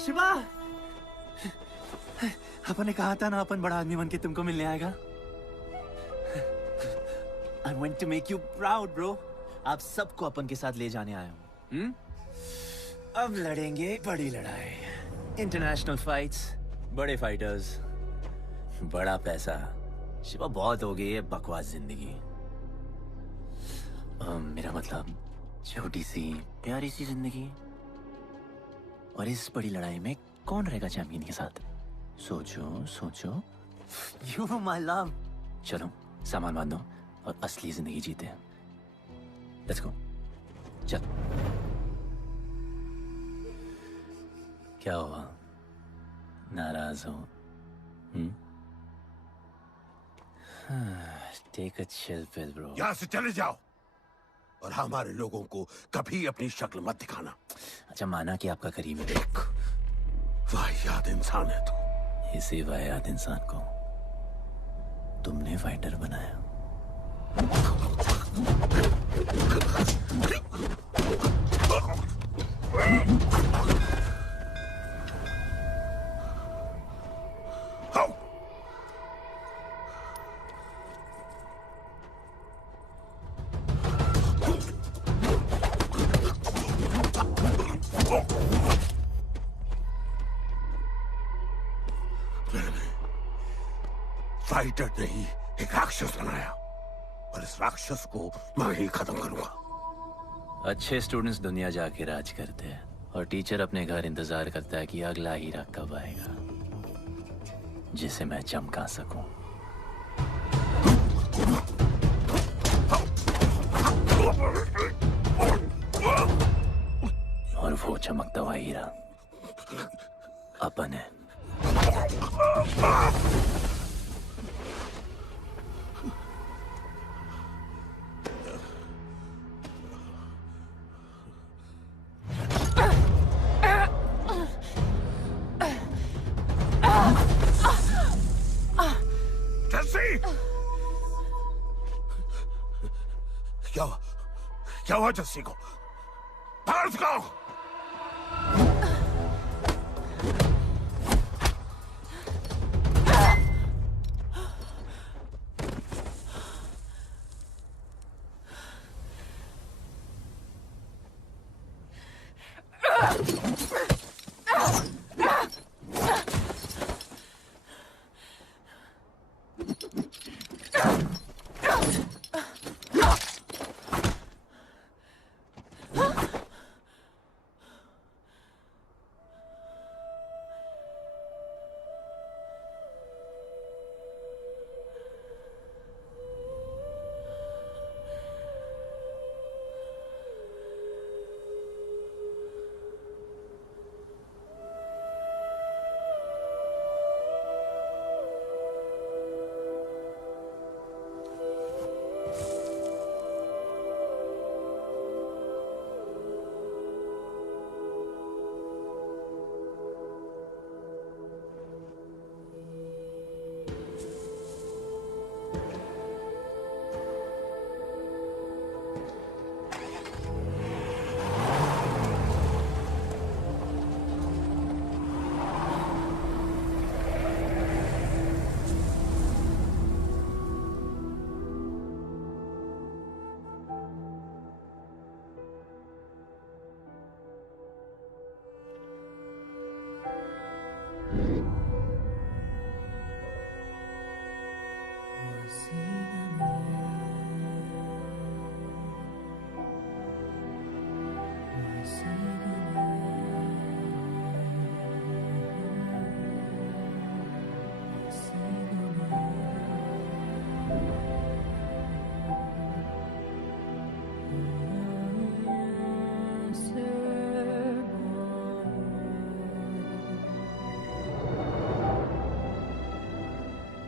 शिवा, अपन ने कहा था ना अपन बड़ा आदमी बन के तुमको मिलने आएगा। I want to make you proud, bro. आप सबको अपन के साथ ले जाने आया हूँ। अब लड़ेंगे बड़ी लड़ाई, इंटरनेशनल फाइट्स, बड़े फाइटर्स, बड़ा पैसा। शिवा बहुत हो गई है बकवास जिंदगी। मेरा मतलब छोटी सी प्यारी सी जिंदगी, और इस बड़ी लड़ाई में कौन रहेगा चैंपियन के साथ? सोचो सोचो। You my love. चलो सामान बांधो और असली जिंदगी जीते हैं। Let's go. चल। क्या हुआ, नाराज हो? Take a chill pill bro. यहाँ से चले जाओ और हमारे लोगों को कभी अपनी शक्ल मत दिखाना। अच्छा, माना कि आपका करीबी एक वाहियात इंसान है तू। इसी वाहियात इंसान को तुमने फाइटर बनाया। फाइटर नहीं, एक राक्षस बनाया, और इस राक्षस को मैं ही खत्म करूंगा। अच्छे स्टूडेंट्स दुनिया जाके राज करते हैं और टीचर अपने घर इंतजार करता है कि अगला हीरा कब आएगा जिसे मैं चमका सकूं। हीरा अपन है। क्या हुआ जस्सी को? बाहर उसको!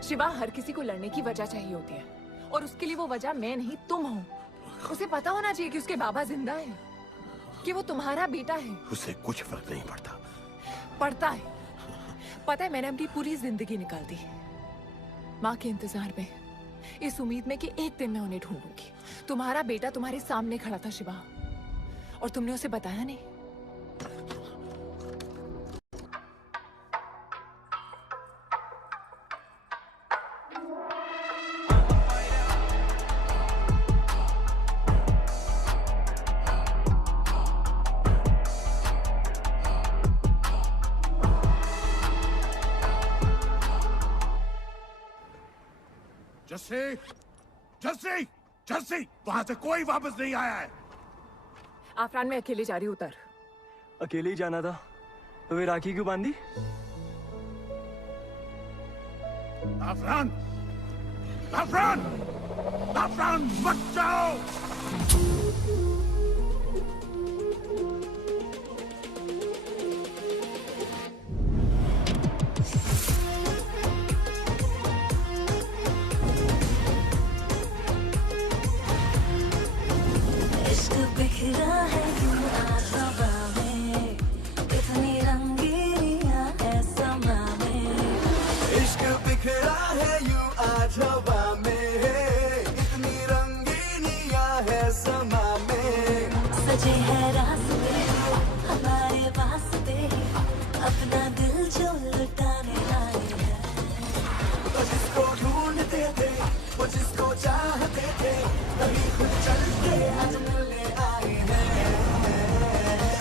शिवा, हर किसी को लड़ने की वजह चाहिए होती है और उसके लिए वो वजह मैं नहीं तुम हो। उसे पता होना चाहिए कि उसके बाबा जिंदा है, कि वो तुम्हारा बेटा है। उसे कुछ फर्क नहीं पड़ता। पड़ता है। पता है, मैंने अपनी पूरी जिंदगी निकाल दी माँ के इंतजार में, इस उम्मीद में कि एक दिन मैं उन्हें ढूंढूंगी। तुम्हारा बेटा तुम्हारे सामने खड़ा था शिवा, और तुमने उसे बताया नहीं। जस्सी, जस्सी, जस्सी, वहां से कोई वापस नहीं आया है। आफरान, मैं अकेले जा रही हूँ। उतर। अकेले ही जाना था तो वे राखी क्यों बांधी? आफरान, आफरान, आफरान, मत जाओ। बिखरा है क्यों आसमां में, इतनी रंगीनियां है समा में। इश्क बिखरा है यूं आज हवा में, इतनी रंगीनियां है समा में। सजे है रास्ते हमारे वास्ते, अपना दिल जो लुटाने आए हैं। वो जिसको ढूंढते थे, वो जिसको चाहते थे, तभी खुद चल के आज मिलने आए हैं।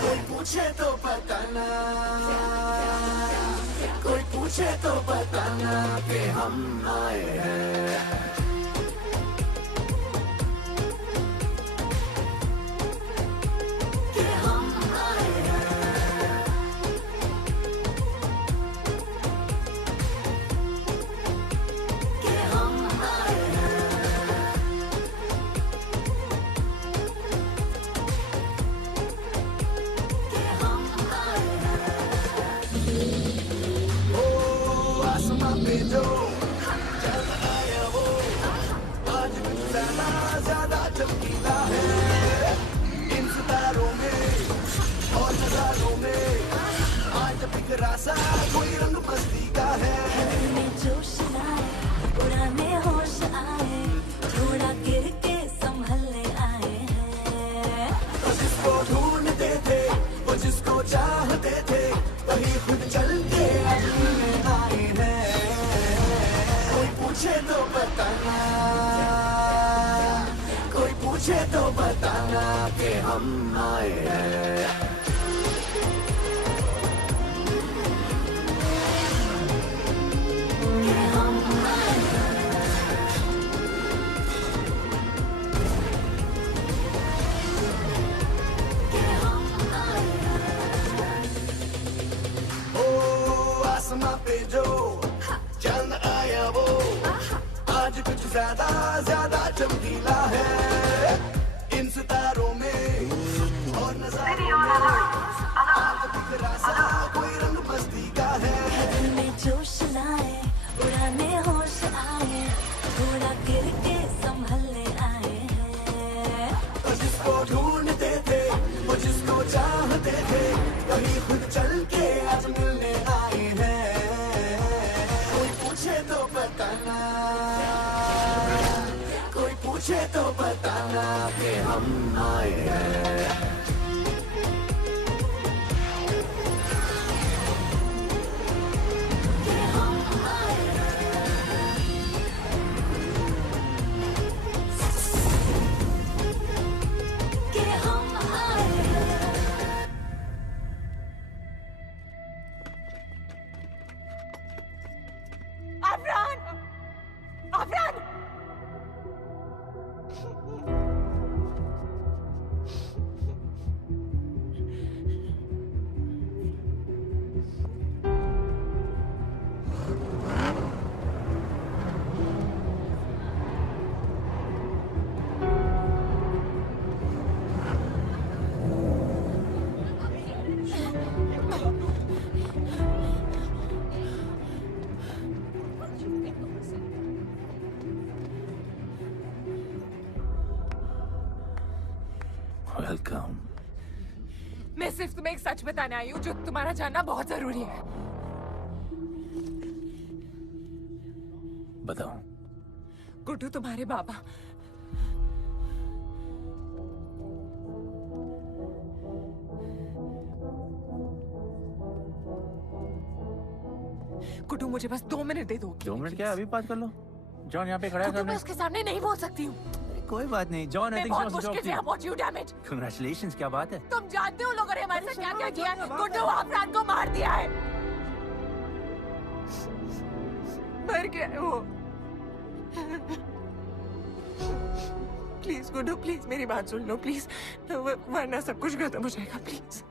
कोई पूछे तो बताना, कोई पूछे तो बताना कि हम आए हैं। कि हम आए हैं। कि हम आए हैं। कि हम आए जो जब आया वो आज कुछ ज्यादा चमकीला है इन सितारों में और नजारों में आज बिखरा सा कोई रंग बस्ती का है दिल में जोश लाए पुराने होश आए थोड़ा गिर के संभलने आए हैं तो जिसको ढूंढते थे वो जिसको चाहते थे वही खुद चल के अगली में आए हैं कोई पूछे तो बताना कोई पूछे तो बताना कि हम आए हैं आसमां पे जो चंद आया वो आज कुछ ज्यादा चमकीला है इन सितारों में और नजारों में आज बिखरा सा कोई रंग बस्ती का है दिल में जोश लाए पुराने होश आए थोड़ा गिर के संभलने आए हैं तो जिसको ढूंढते थे वो जिसको चाहते थे वही खुद चल के आज मिलने आए हैं कोई पूछे तो बताना कोई पूछे तो बताना कि हम आए हैं वेलकम। मैं सिर्फ तुम्हें एक सच बताने आई हूँ जो तुम्हारा जानना बहुत जरूरी है। बताओ। गुड्डू तुम्हारे बाबा गुड्डू मुझे बस 2 मिनट दे दो। 2 मिनट क्या, अभी बात कर लो। जॉन यहाँ पे खड़ा है। मैं उसके सामने नहीं बोल सकती हूँ। कोई बात नहीं जॉन, आई थिंक बहुत मुश्किल से पहुंची हूँ, डैम इट। कांग्रेचुलेशंस, क्या बात है। तुम जानते हो लोगों ने हमारे साथ क्या क्या किया है। गुड्डू अफरान को मार दिया है। मर गया है वो। प्लीज गुड्डू, प्लीज मेरी बात सुन लो प्लीज, वरना सब कुछ खत्म हो जाएगा प्लीज।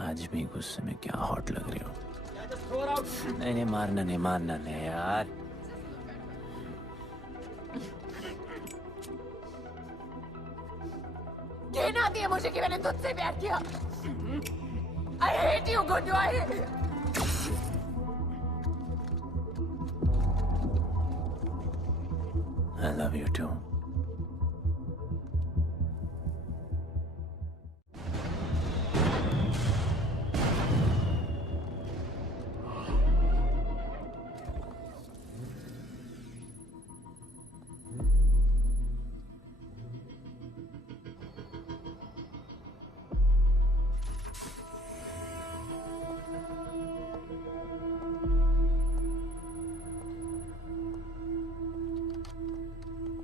आज भी गुस्से में क्या हॉट लग रही हो। नहीं मारना नहीं यार। घिन आती है मुझे कि मैंने तुझसे प्यार किया। I hate you, Guddu. I love you too.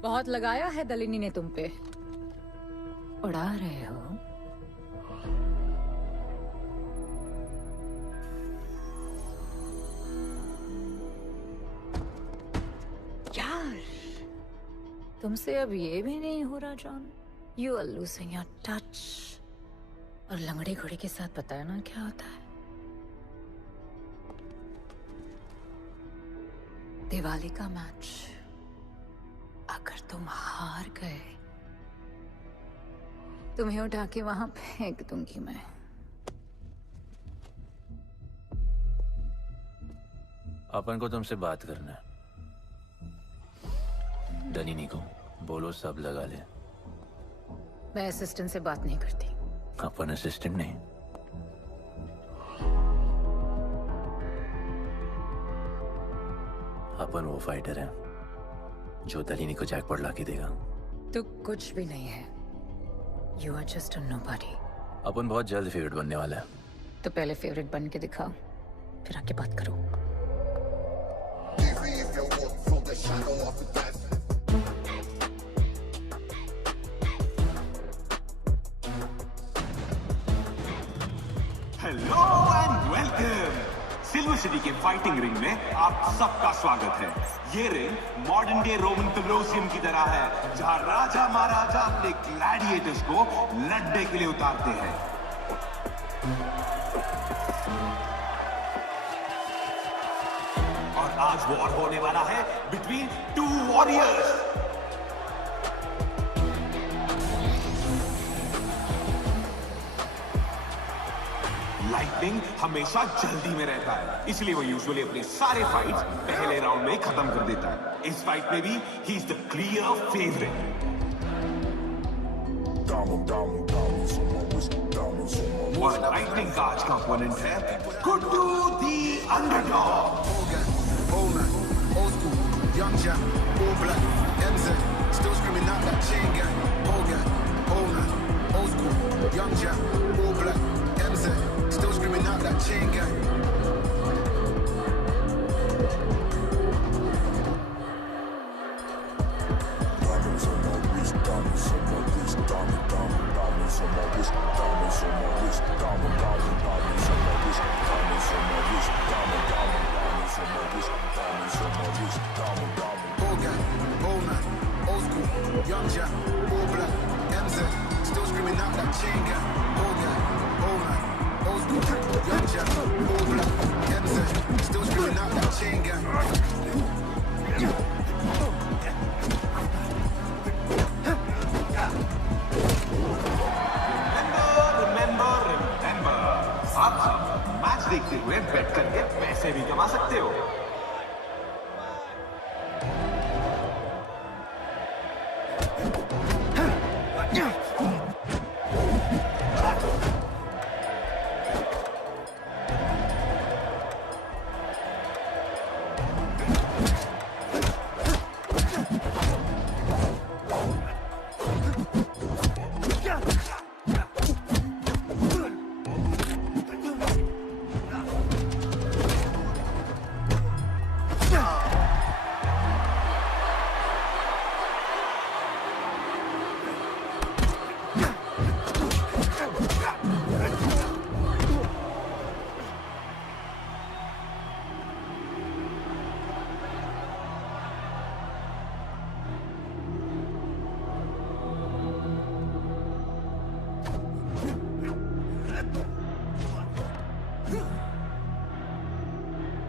बहुत लगाया है दलिनी ने तुम पे। उड़ा रहे हो। यार तुमसे अब ये भी नहीं हो रहा John. You are losing your touch. और लंगड़े घोड़े के साथ पता है ना क्या होता है। दिवाली का मैच अगर तुम हार गए, तुम्हें उठा के वहां फेंक दूंगी मैं। अपन को तुमसे बात करना है। डनीनी को बोलो सब लगा ले। मैं असिस्टेंट से बात नहीं करती। अपन असिस्टेंट नहीं। अपन वो फाइटर है जो डनीनी को जैकपॉट लाके देगा। तू कुछ भी नहीं है। You are just a nobody. अपन बहुत जल्द फेवरेट बनने वाला है। तो पहले फेवरेट बन के दिखाओ, फिर आके बात करो। Hello and welcome. Silver city के फाइटिंग रिंग में आप सबका स्वागत है। ये ring modern day Roman Colosseum की तरह है, जहां राजा महाराजा अपने ग्लैडिएटर्स को लड़ने के लिए उतारते हैं। और आज वॉर होने वाला है बिटवीन टू वॉरियर्स। लाइटनिंग हमेशा जल्दी में रहता है, इसलिए वो यूजुअली अपने सारे फाइट्स पहले राउंड में ही खत्म कर देता है। इस फाइट में भी he is the clear favourite. और लाइटनिंग का आज का ओपोनेंट है गुड्डू दी underdog. Young Jack, all black, MZ, still screaming out that chain gang. Old school, young Jack, all black, MZ, still screaming out that chain gang. Diamonds on my wrist, diamonds on my wrist, diamonds on my wrist, diamonds on my wrist, diamonds on my wrist, diamonds on my wrist, diamonds on my wrist, all gang, all man, old school, young Jack, all black, MZ, still screaming out that chain gang. All gang, all man, old school, young Jack, all black, MZ, still screaming out that chain gang. Remember, आप मैच देखते हुए बेट करके पैसे भी कमा सकते हो।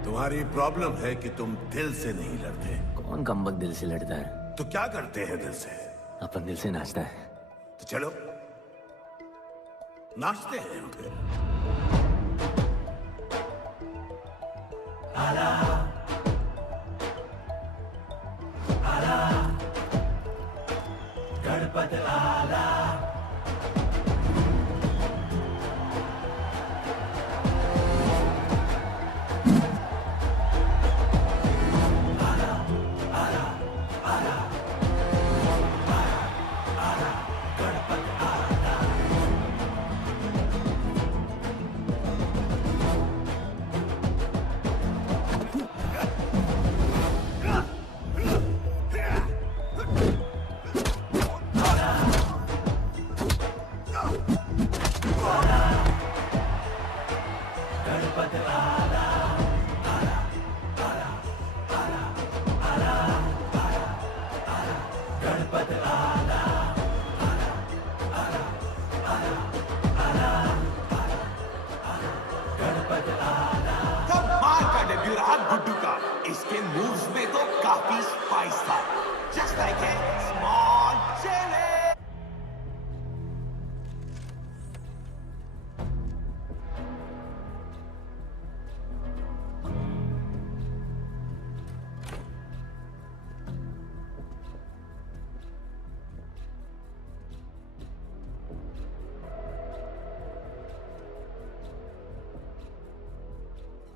तुम्हारी प्रॉब्लम है कि तुम दिल से नहीं लड़ते। कौन कमबख्त दिल से लड़ता है? तो क्या करते हैं दिल से? अपन दिल से नाचता है। तो चलो नाचते हैं फिर। गणपत आला गुड्डू का इसके मूव्स में तो काफी स्पाइस था, just like a small chilli.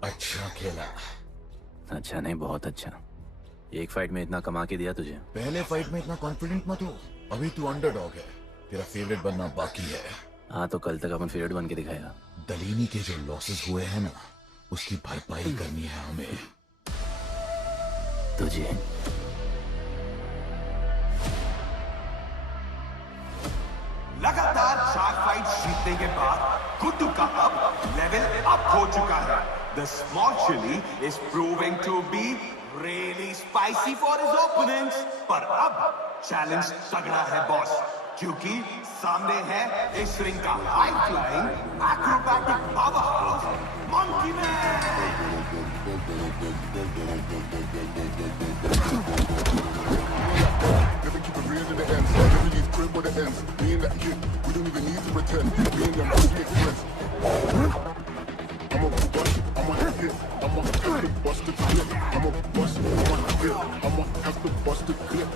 अच्छा खेला। अच्छा नहीं, बहुत अच्छा। एक फाइट में इतना कमा के दिया तुझे। पहले फाइट में इतना कॉन्फिडेंट मत हो, अभी तू अंडरडॉग है, तेरा फेवरेट बनना बाकी है। हाँ तो कल तक अपन फेवरेट बन के दिखाएगा। दलीनी के जो लॉसेस हुए हैं ना, उसकी भरपाई करनी है हमें। तुझे लगातार 4 फाइट जीतने के बाद गुड्डू का अब लेवल अप हो चुका है। The small chili is proving to be really spicy for his opponents. पर अब चैलेंज तगड़ा है बॉस, क्योंकि सामने है इस रिंग का high flying acrobatic powerhouse monkey man. Never keep it real to the end. Never leave crib where the ends. Me and that kid, we don't even need to pretend. Me and them just make friends. I'm a bust, I'm a hit, I'm a have to bust the clip. I'm a bust, I'm a hit, I'm a have to bust the clip.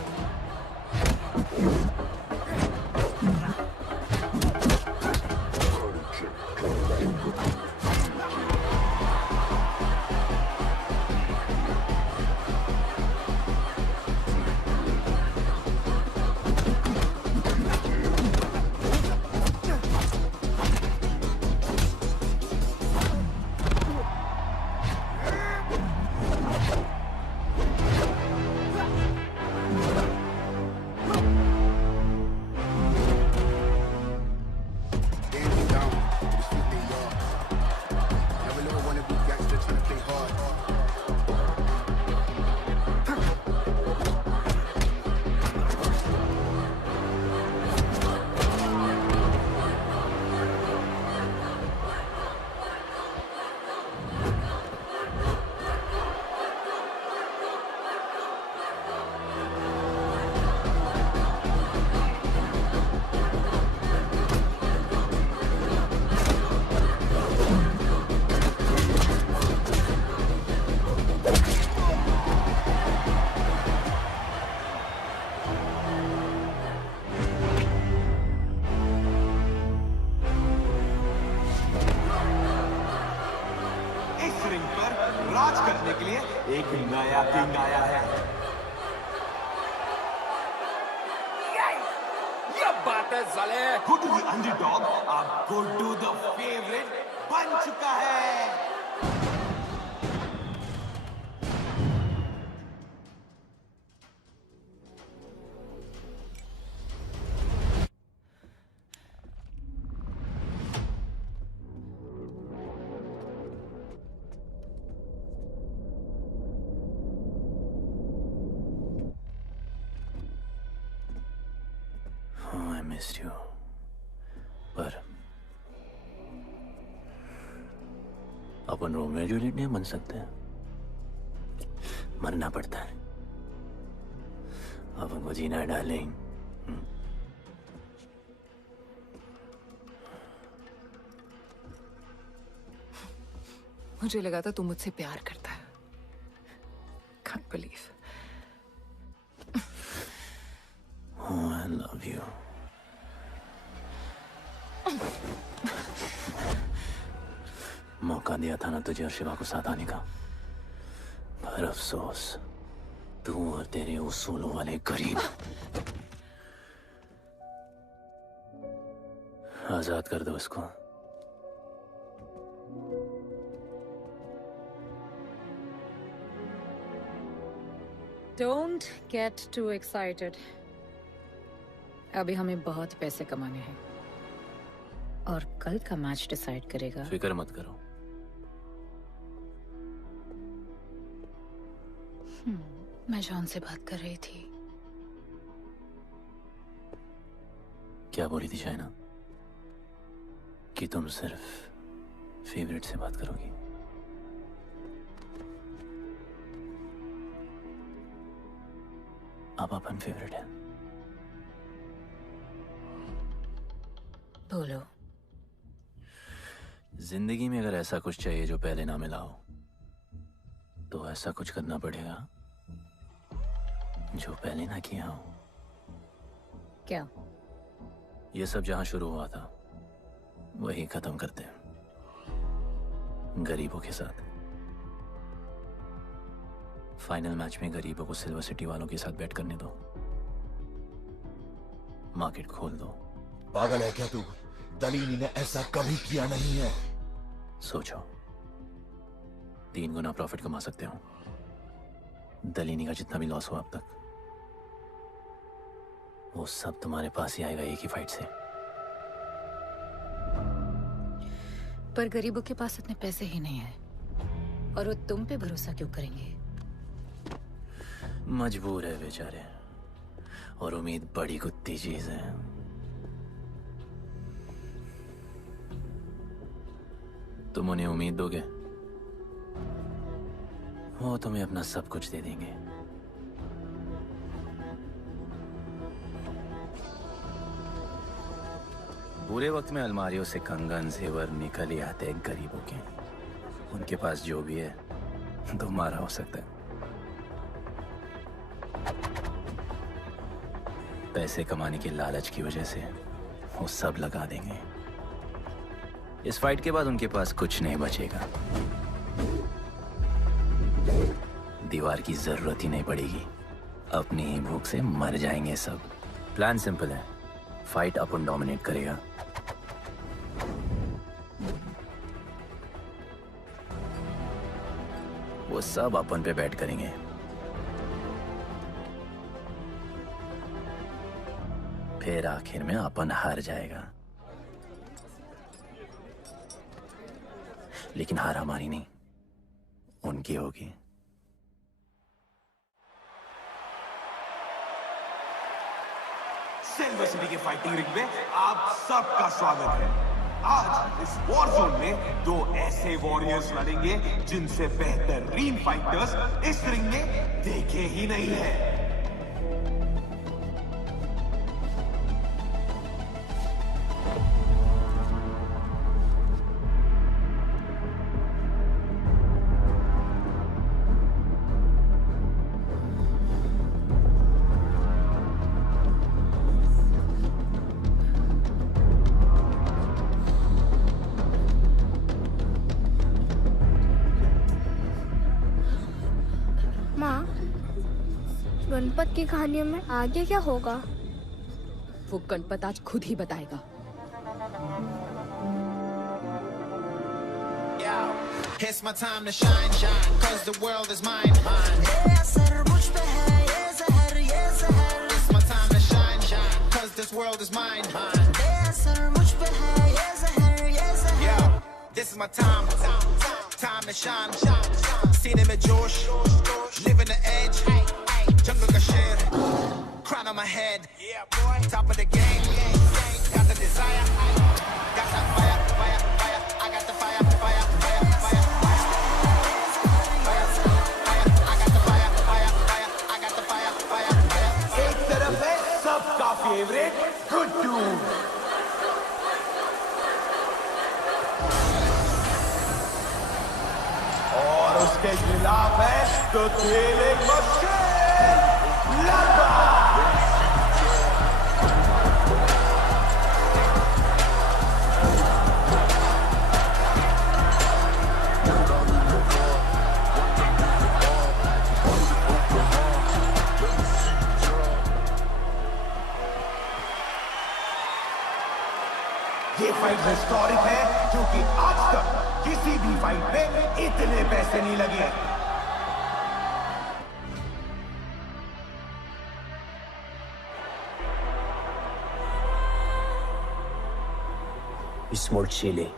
राज करने के लिए एक नया किंग आया है। ये बात है साले। गुड्डू द अंडरडॉग अब गुड्डू द फेवरेट बन चुका है। missed you. पर अपन रोमियो जूलियट नहीं बन सकते, मरना पड़ता है। अपन को जीना है डार्लिंग। मुझे लगा था तू मुझसे प्यार करता है। Can't believe. Oh, I love you. मौका दिया था ना तुझे और शिवा को साथ आने का, पर अफसोस तू और तेरे उसूलों वाले गरीब। आजाद कर दो इसको। Don't get too excited. अभी हमें बहुत पैसे कमाने हैं और कल का मैच डिसाइड करेगा। फिक्र मत करो। मैं जॉन से बात कर रही थी। क्या बोली थी शाइना? कि तुम सिर्फ फेवरेट से बात करोगी? अब अपन फेवरेट है। बोलो। जिंदगी में अगर ऐसा कुछ चाहिए जो पहले ना मिला हो, तो ऐसा कुछ करना पड़ेगा जो पहले ना किया हो। क्या? ये सब जहां शुरू हुआ था वही खत्म करते हैं, गरीबों के साथ। फाइनल मैच में गरीबों को सिल्वर सिटी वालों के साथ बैट करने दो, मार्केट खोल दो। पागल है क्या तू? दलीनी ने ऐसा कभी किया नहीं है। सोचो, 3 गुना प्रॉफिट कमा सकते हो। दलीनी का जितना भी लॉस हुआ अब तक, वो सब तुम्हारे पास ही आएगा एक ही फाइट से। पर गरीबों के पास इतने पैसे ही नहीं है, और वो तुम पे भरोसा क्यों करेंगे? मजबूर है बेचारे, और उम्मीद बड़ी कुत्ती चीज है। तुम उन्हें उम्मीद दोगे, वो तुम्हें अपना सब कुछ दे देंगे। बुरे वक्त में अलमारियों से कंगन जेवर निकल ही आते हैं गरीबों के। उनके पास जो भी है तुम्हारा हो सकता है। पैसे कमाने के लालच की वजह से वो सब लगा देंगे। इस फाइट के बाद उनके पास कुछ नहीं बचेगा। दीवार की जरूरत ही नहीं पड़ेगी, अपनी ही भूख से मर जाएंगे सब। प्लान सिंपल है, फाइट अपन डोमिनेट करेगा। वो सब अपन पे बैट करेंगे। फिर आखिर में अपन हार जाएगा, लेकिन हार हमारी नहीं, उनकी होगी। सिल्वर सिटी के फाइटिंग रिंग में आप सबका स्वागत है। आज इस वॉर जोन में 2 ऐसे वॉरियर्स लड़ेंगे जिनसे बेहतरीन फाइटर्स इस रिंग में देखे ही नहीं है। गणपत की कहानियों में आगे क्या होगा? वो गणपत आज खुद ही बताएगा। It's my time to shine, shine, 'cause the world is mine, mine. It's my time to shine, shine, 'cause this world is mine, mine. Yeah, this is my time, time to shine, सीने में जोश, living the edge. Jungle ka sher, crown on my head, top of the game, got the desire, got that fire, fire, fire, I got the fire, fire, fire, fire, fire, I got the fire, fire, fire, I got the fire, fire, fire. एक तरफ है सबका फेवरेट गुड्डू, और उसके खिलाफ है तो खेले मशहूर ये फाइट हिस्टोरिक है क्योंकि आज तक किसी भी फाइट में इतने पैसे नहीं लगे। Small chili.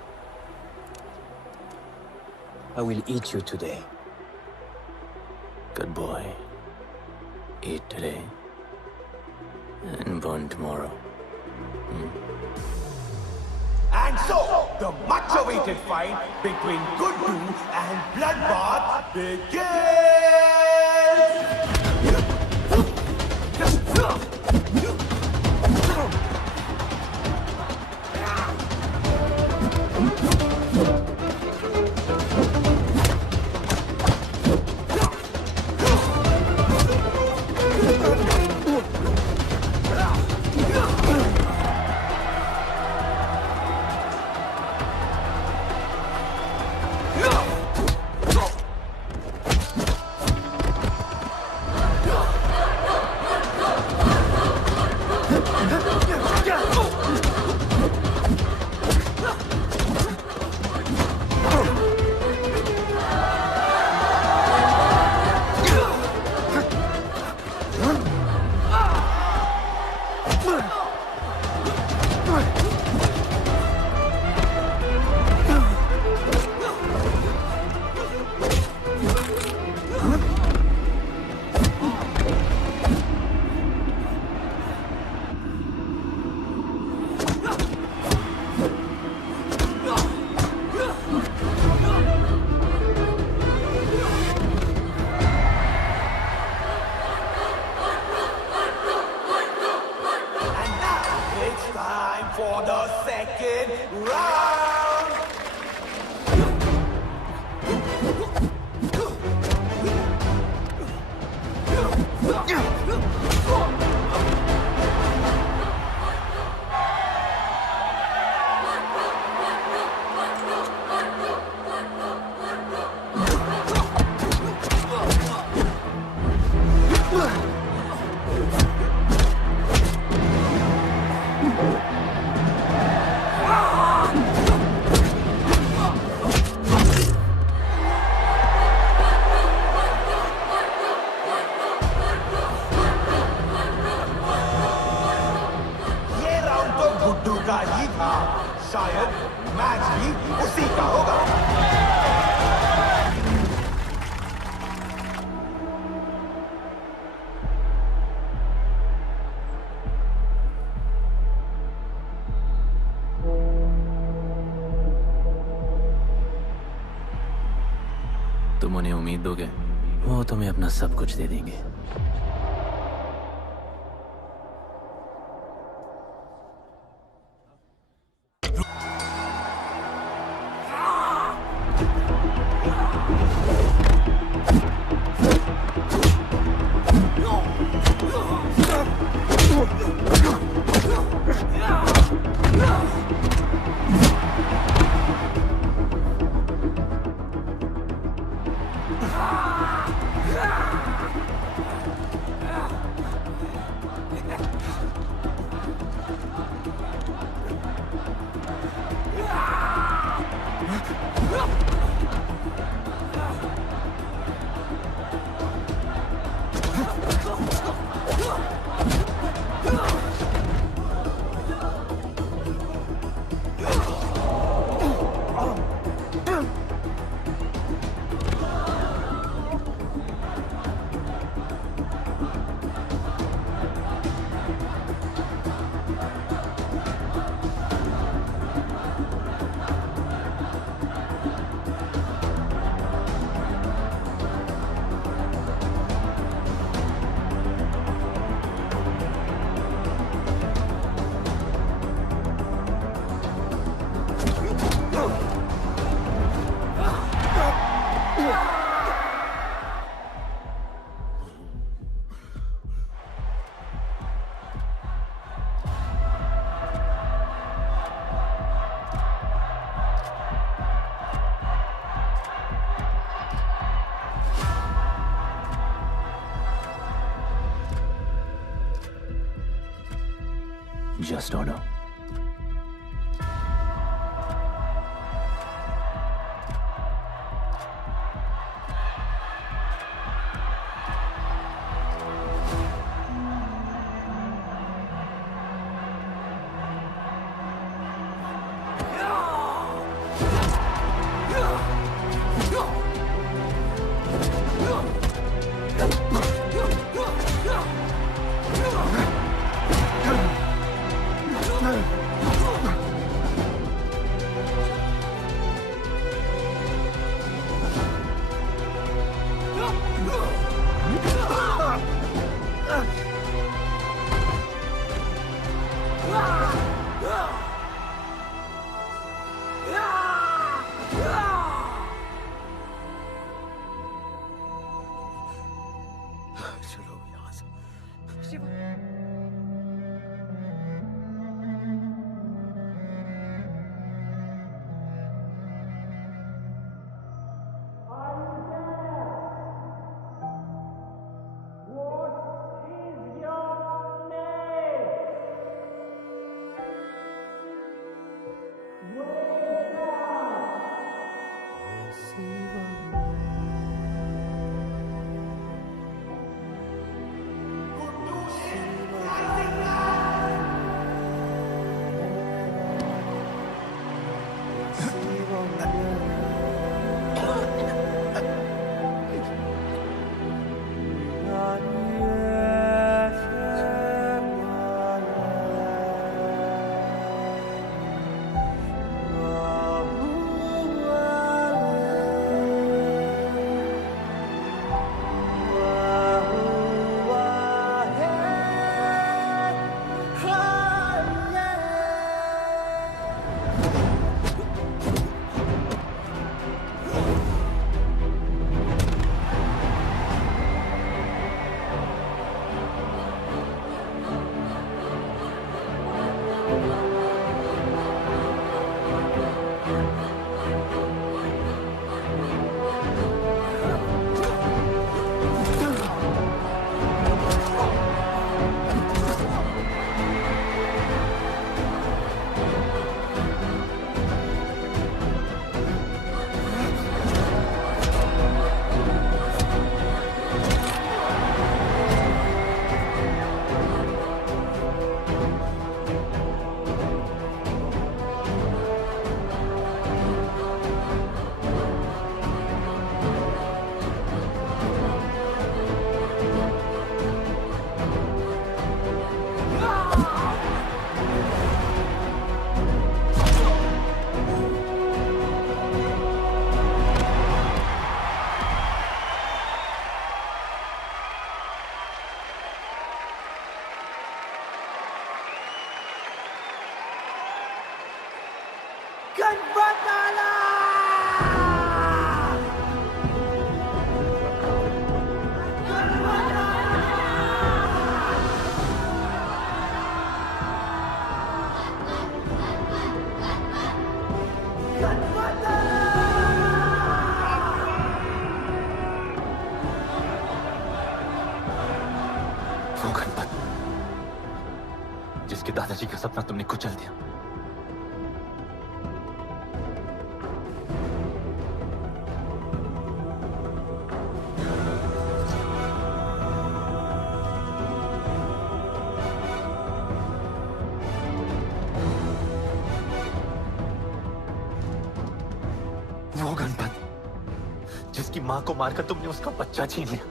I will eat you today. Good boy. Eat today and burn tomorrow. And so, the much-awaited fight between Guddu and Bloodbath begins! for the second round. शायद मैच भी उसी का होगा। तुम उन्हें उम्मीद दोगे, वो तुम्हें अपना सब कुछ दे देंगे। Just order. गणपताला वो गणपत जिसके दादाजी का सपना तुमने कुचल दिया। वो गणपत जिसकी मां को मारकर तुमने उसका बच्चा छीन लिया।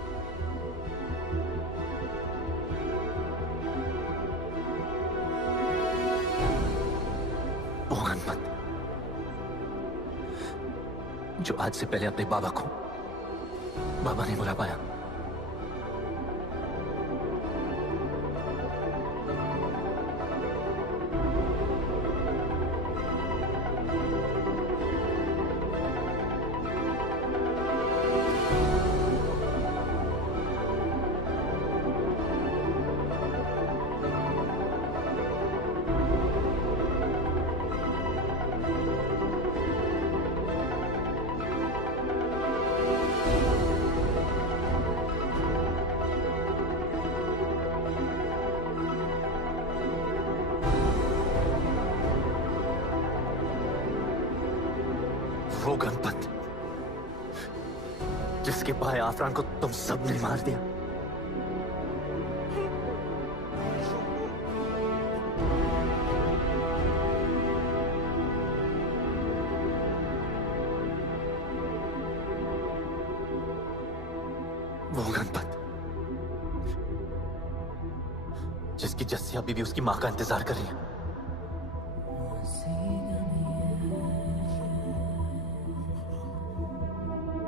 वो गणपत जो आज से पहले अपने बाबा को बाबा नहीं बुला पाया। वो गणपत जिसके भाई आफरान को तुम सबने मार दिया। वो गणपत जिसकी जस्सिया बीबी उसकी मां का इंतजार कर रही है।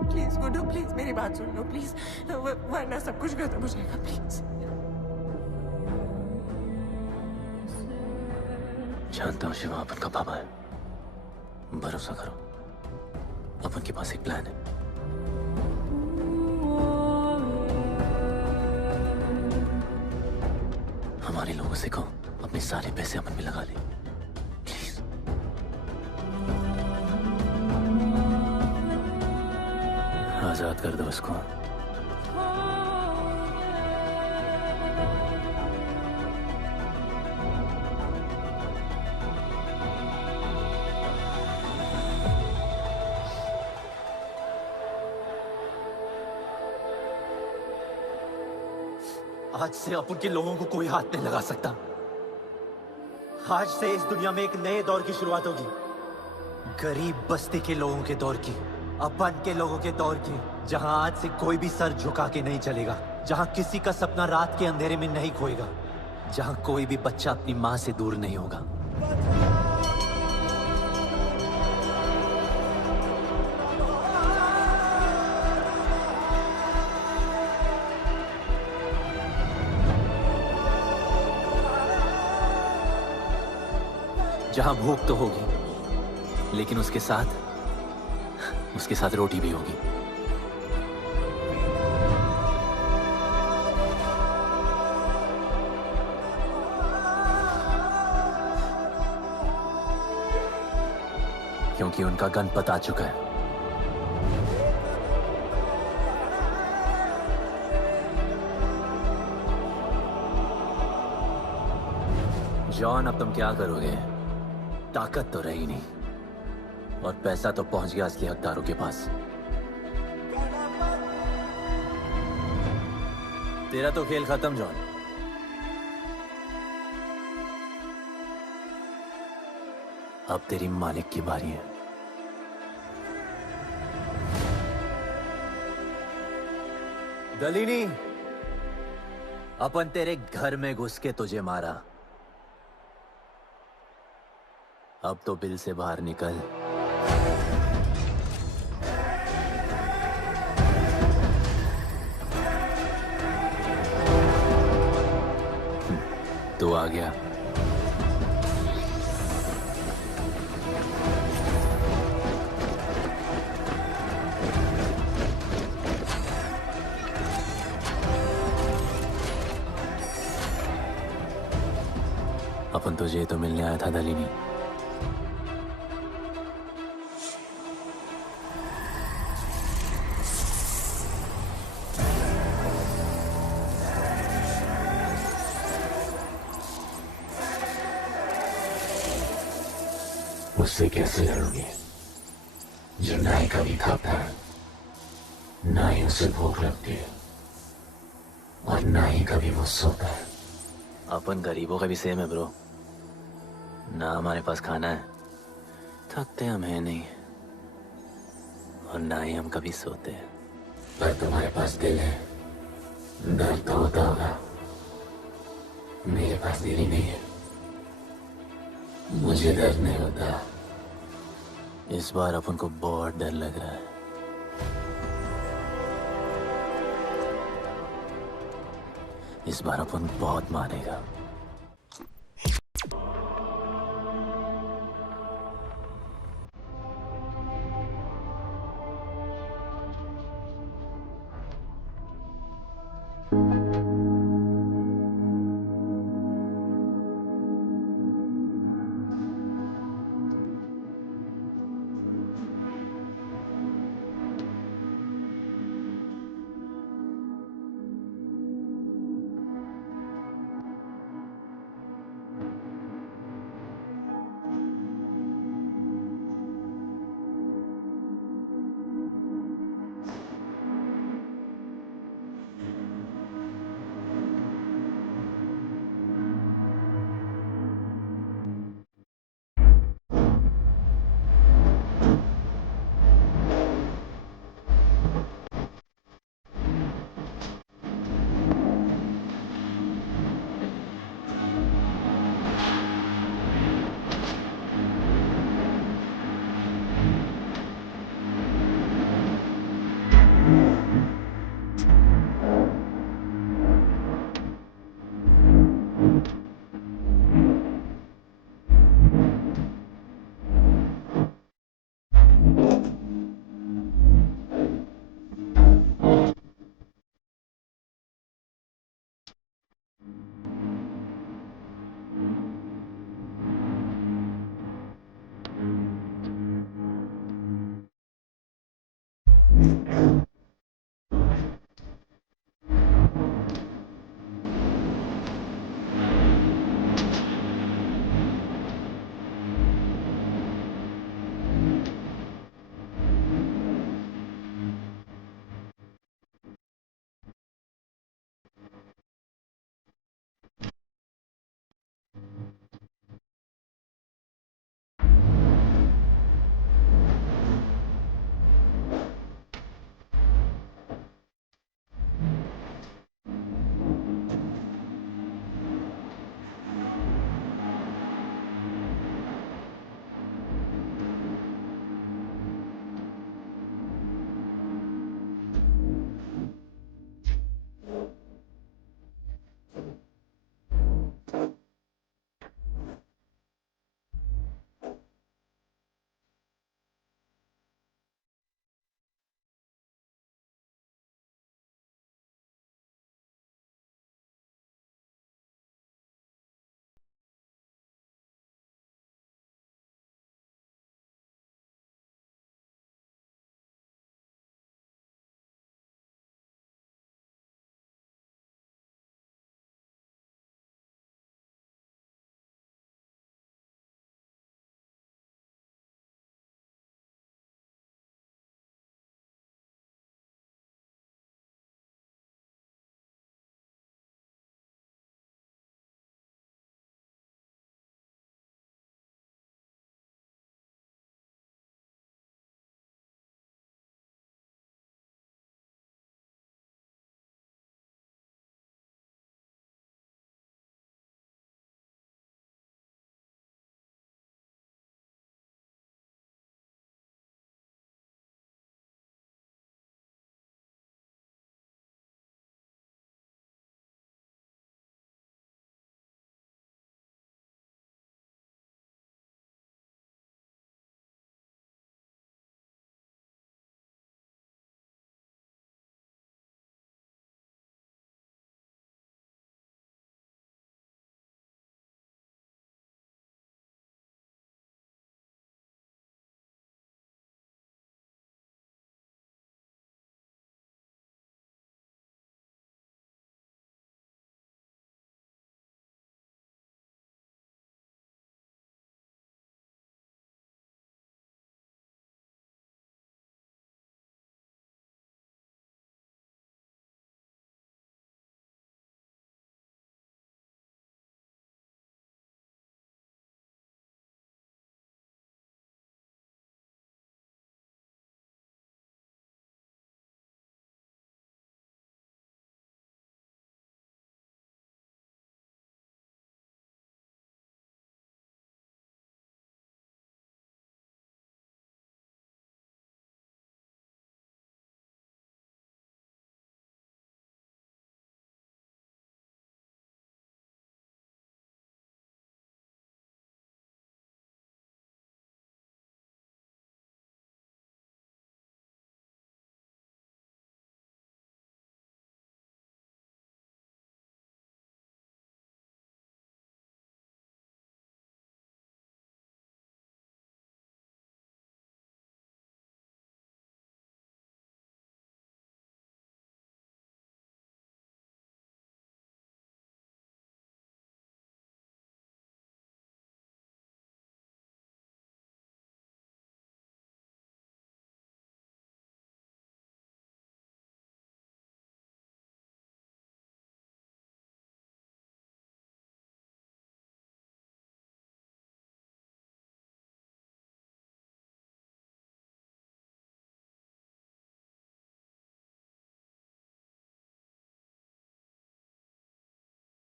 प्लीज गुड्डू, प्लीज मेरी बात सुन लो प्लीज, वरना सब कुछ खत्म हो जाएगा प्लीज। जानता हूँ शिवा अपन का बाबा है, भरोसा करो, अपन के पास एक प्लान है। हमारे लोगों से कहो अपने सारे पैसे अपन में लगा ले प्लीज। आजाद कर दो उसको। आज से अपन के लोगों को कोई हाथ नहीं लगा सकता। आज से इस दुनिया में एक नए दौर की शुरुआत होगी, गरीब बस्ती के लोगों के दौर की, अपन के लोगों के दौर की, जहां आज से कोई भी सर झुका के नहीं चलेगा, जहां किसी का सपना रात के अंधेरे में नहीं खोएगा, जहां कोई भी बच्चा अपनी मां से दूर नहीं होगा। जहां भूख तो होगी, लेकिन उसके साथ रोटी भी होगी। क्योंकि उनका गणपत आ चुका है। जॉन, अब तुम क्या करोगे? ताकत तो रही नहीं और पैसा तो पहुंच गया असली हकदारों के पास। तेरा तो खेल खत्म जॉन। अब तेरी मालिक की बारी है। दलीनी, अपन तेरे घर में घुस के तुझे मारा, अब तो बिल से बाहर निकल। तो आ गया। तुझे तो मिलने आया था दालिनी। उससे कैसे लड़ोगे जो ना ही कभी खाता है, ना ही उसे भूख लगती है और ना ही कभी वो सोता है। अपन गरीबों का भी सेम है ब्रो। ना हमारे पास खाना है, थकते हम है नहीं, और ना ही हम कभी सोते हैं। पर तुम्हारे पास दिल है, दर्द तो होता होगा। मेरे पास दिल ही नहीं है, मुझे दर्द नहीं होता। इस बार अपन को बहुत डर लग रहा है। इस बार अपन बहुत मारेगा।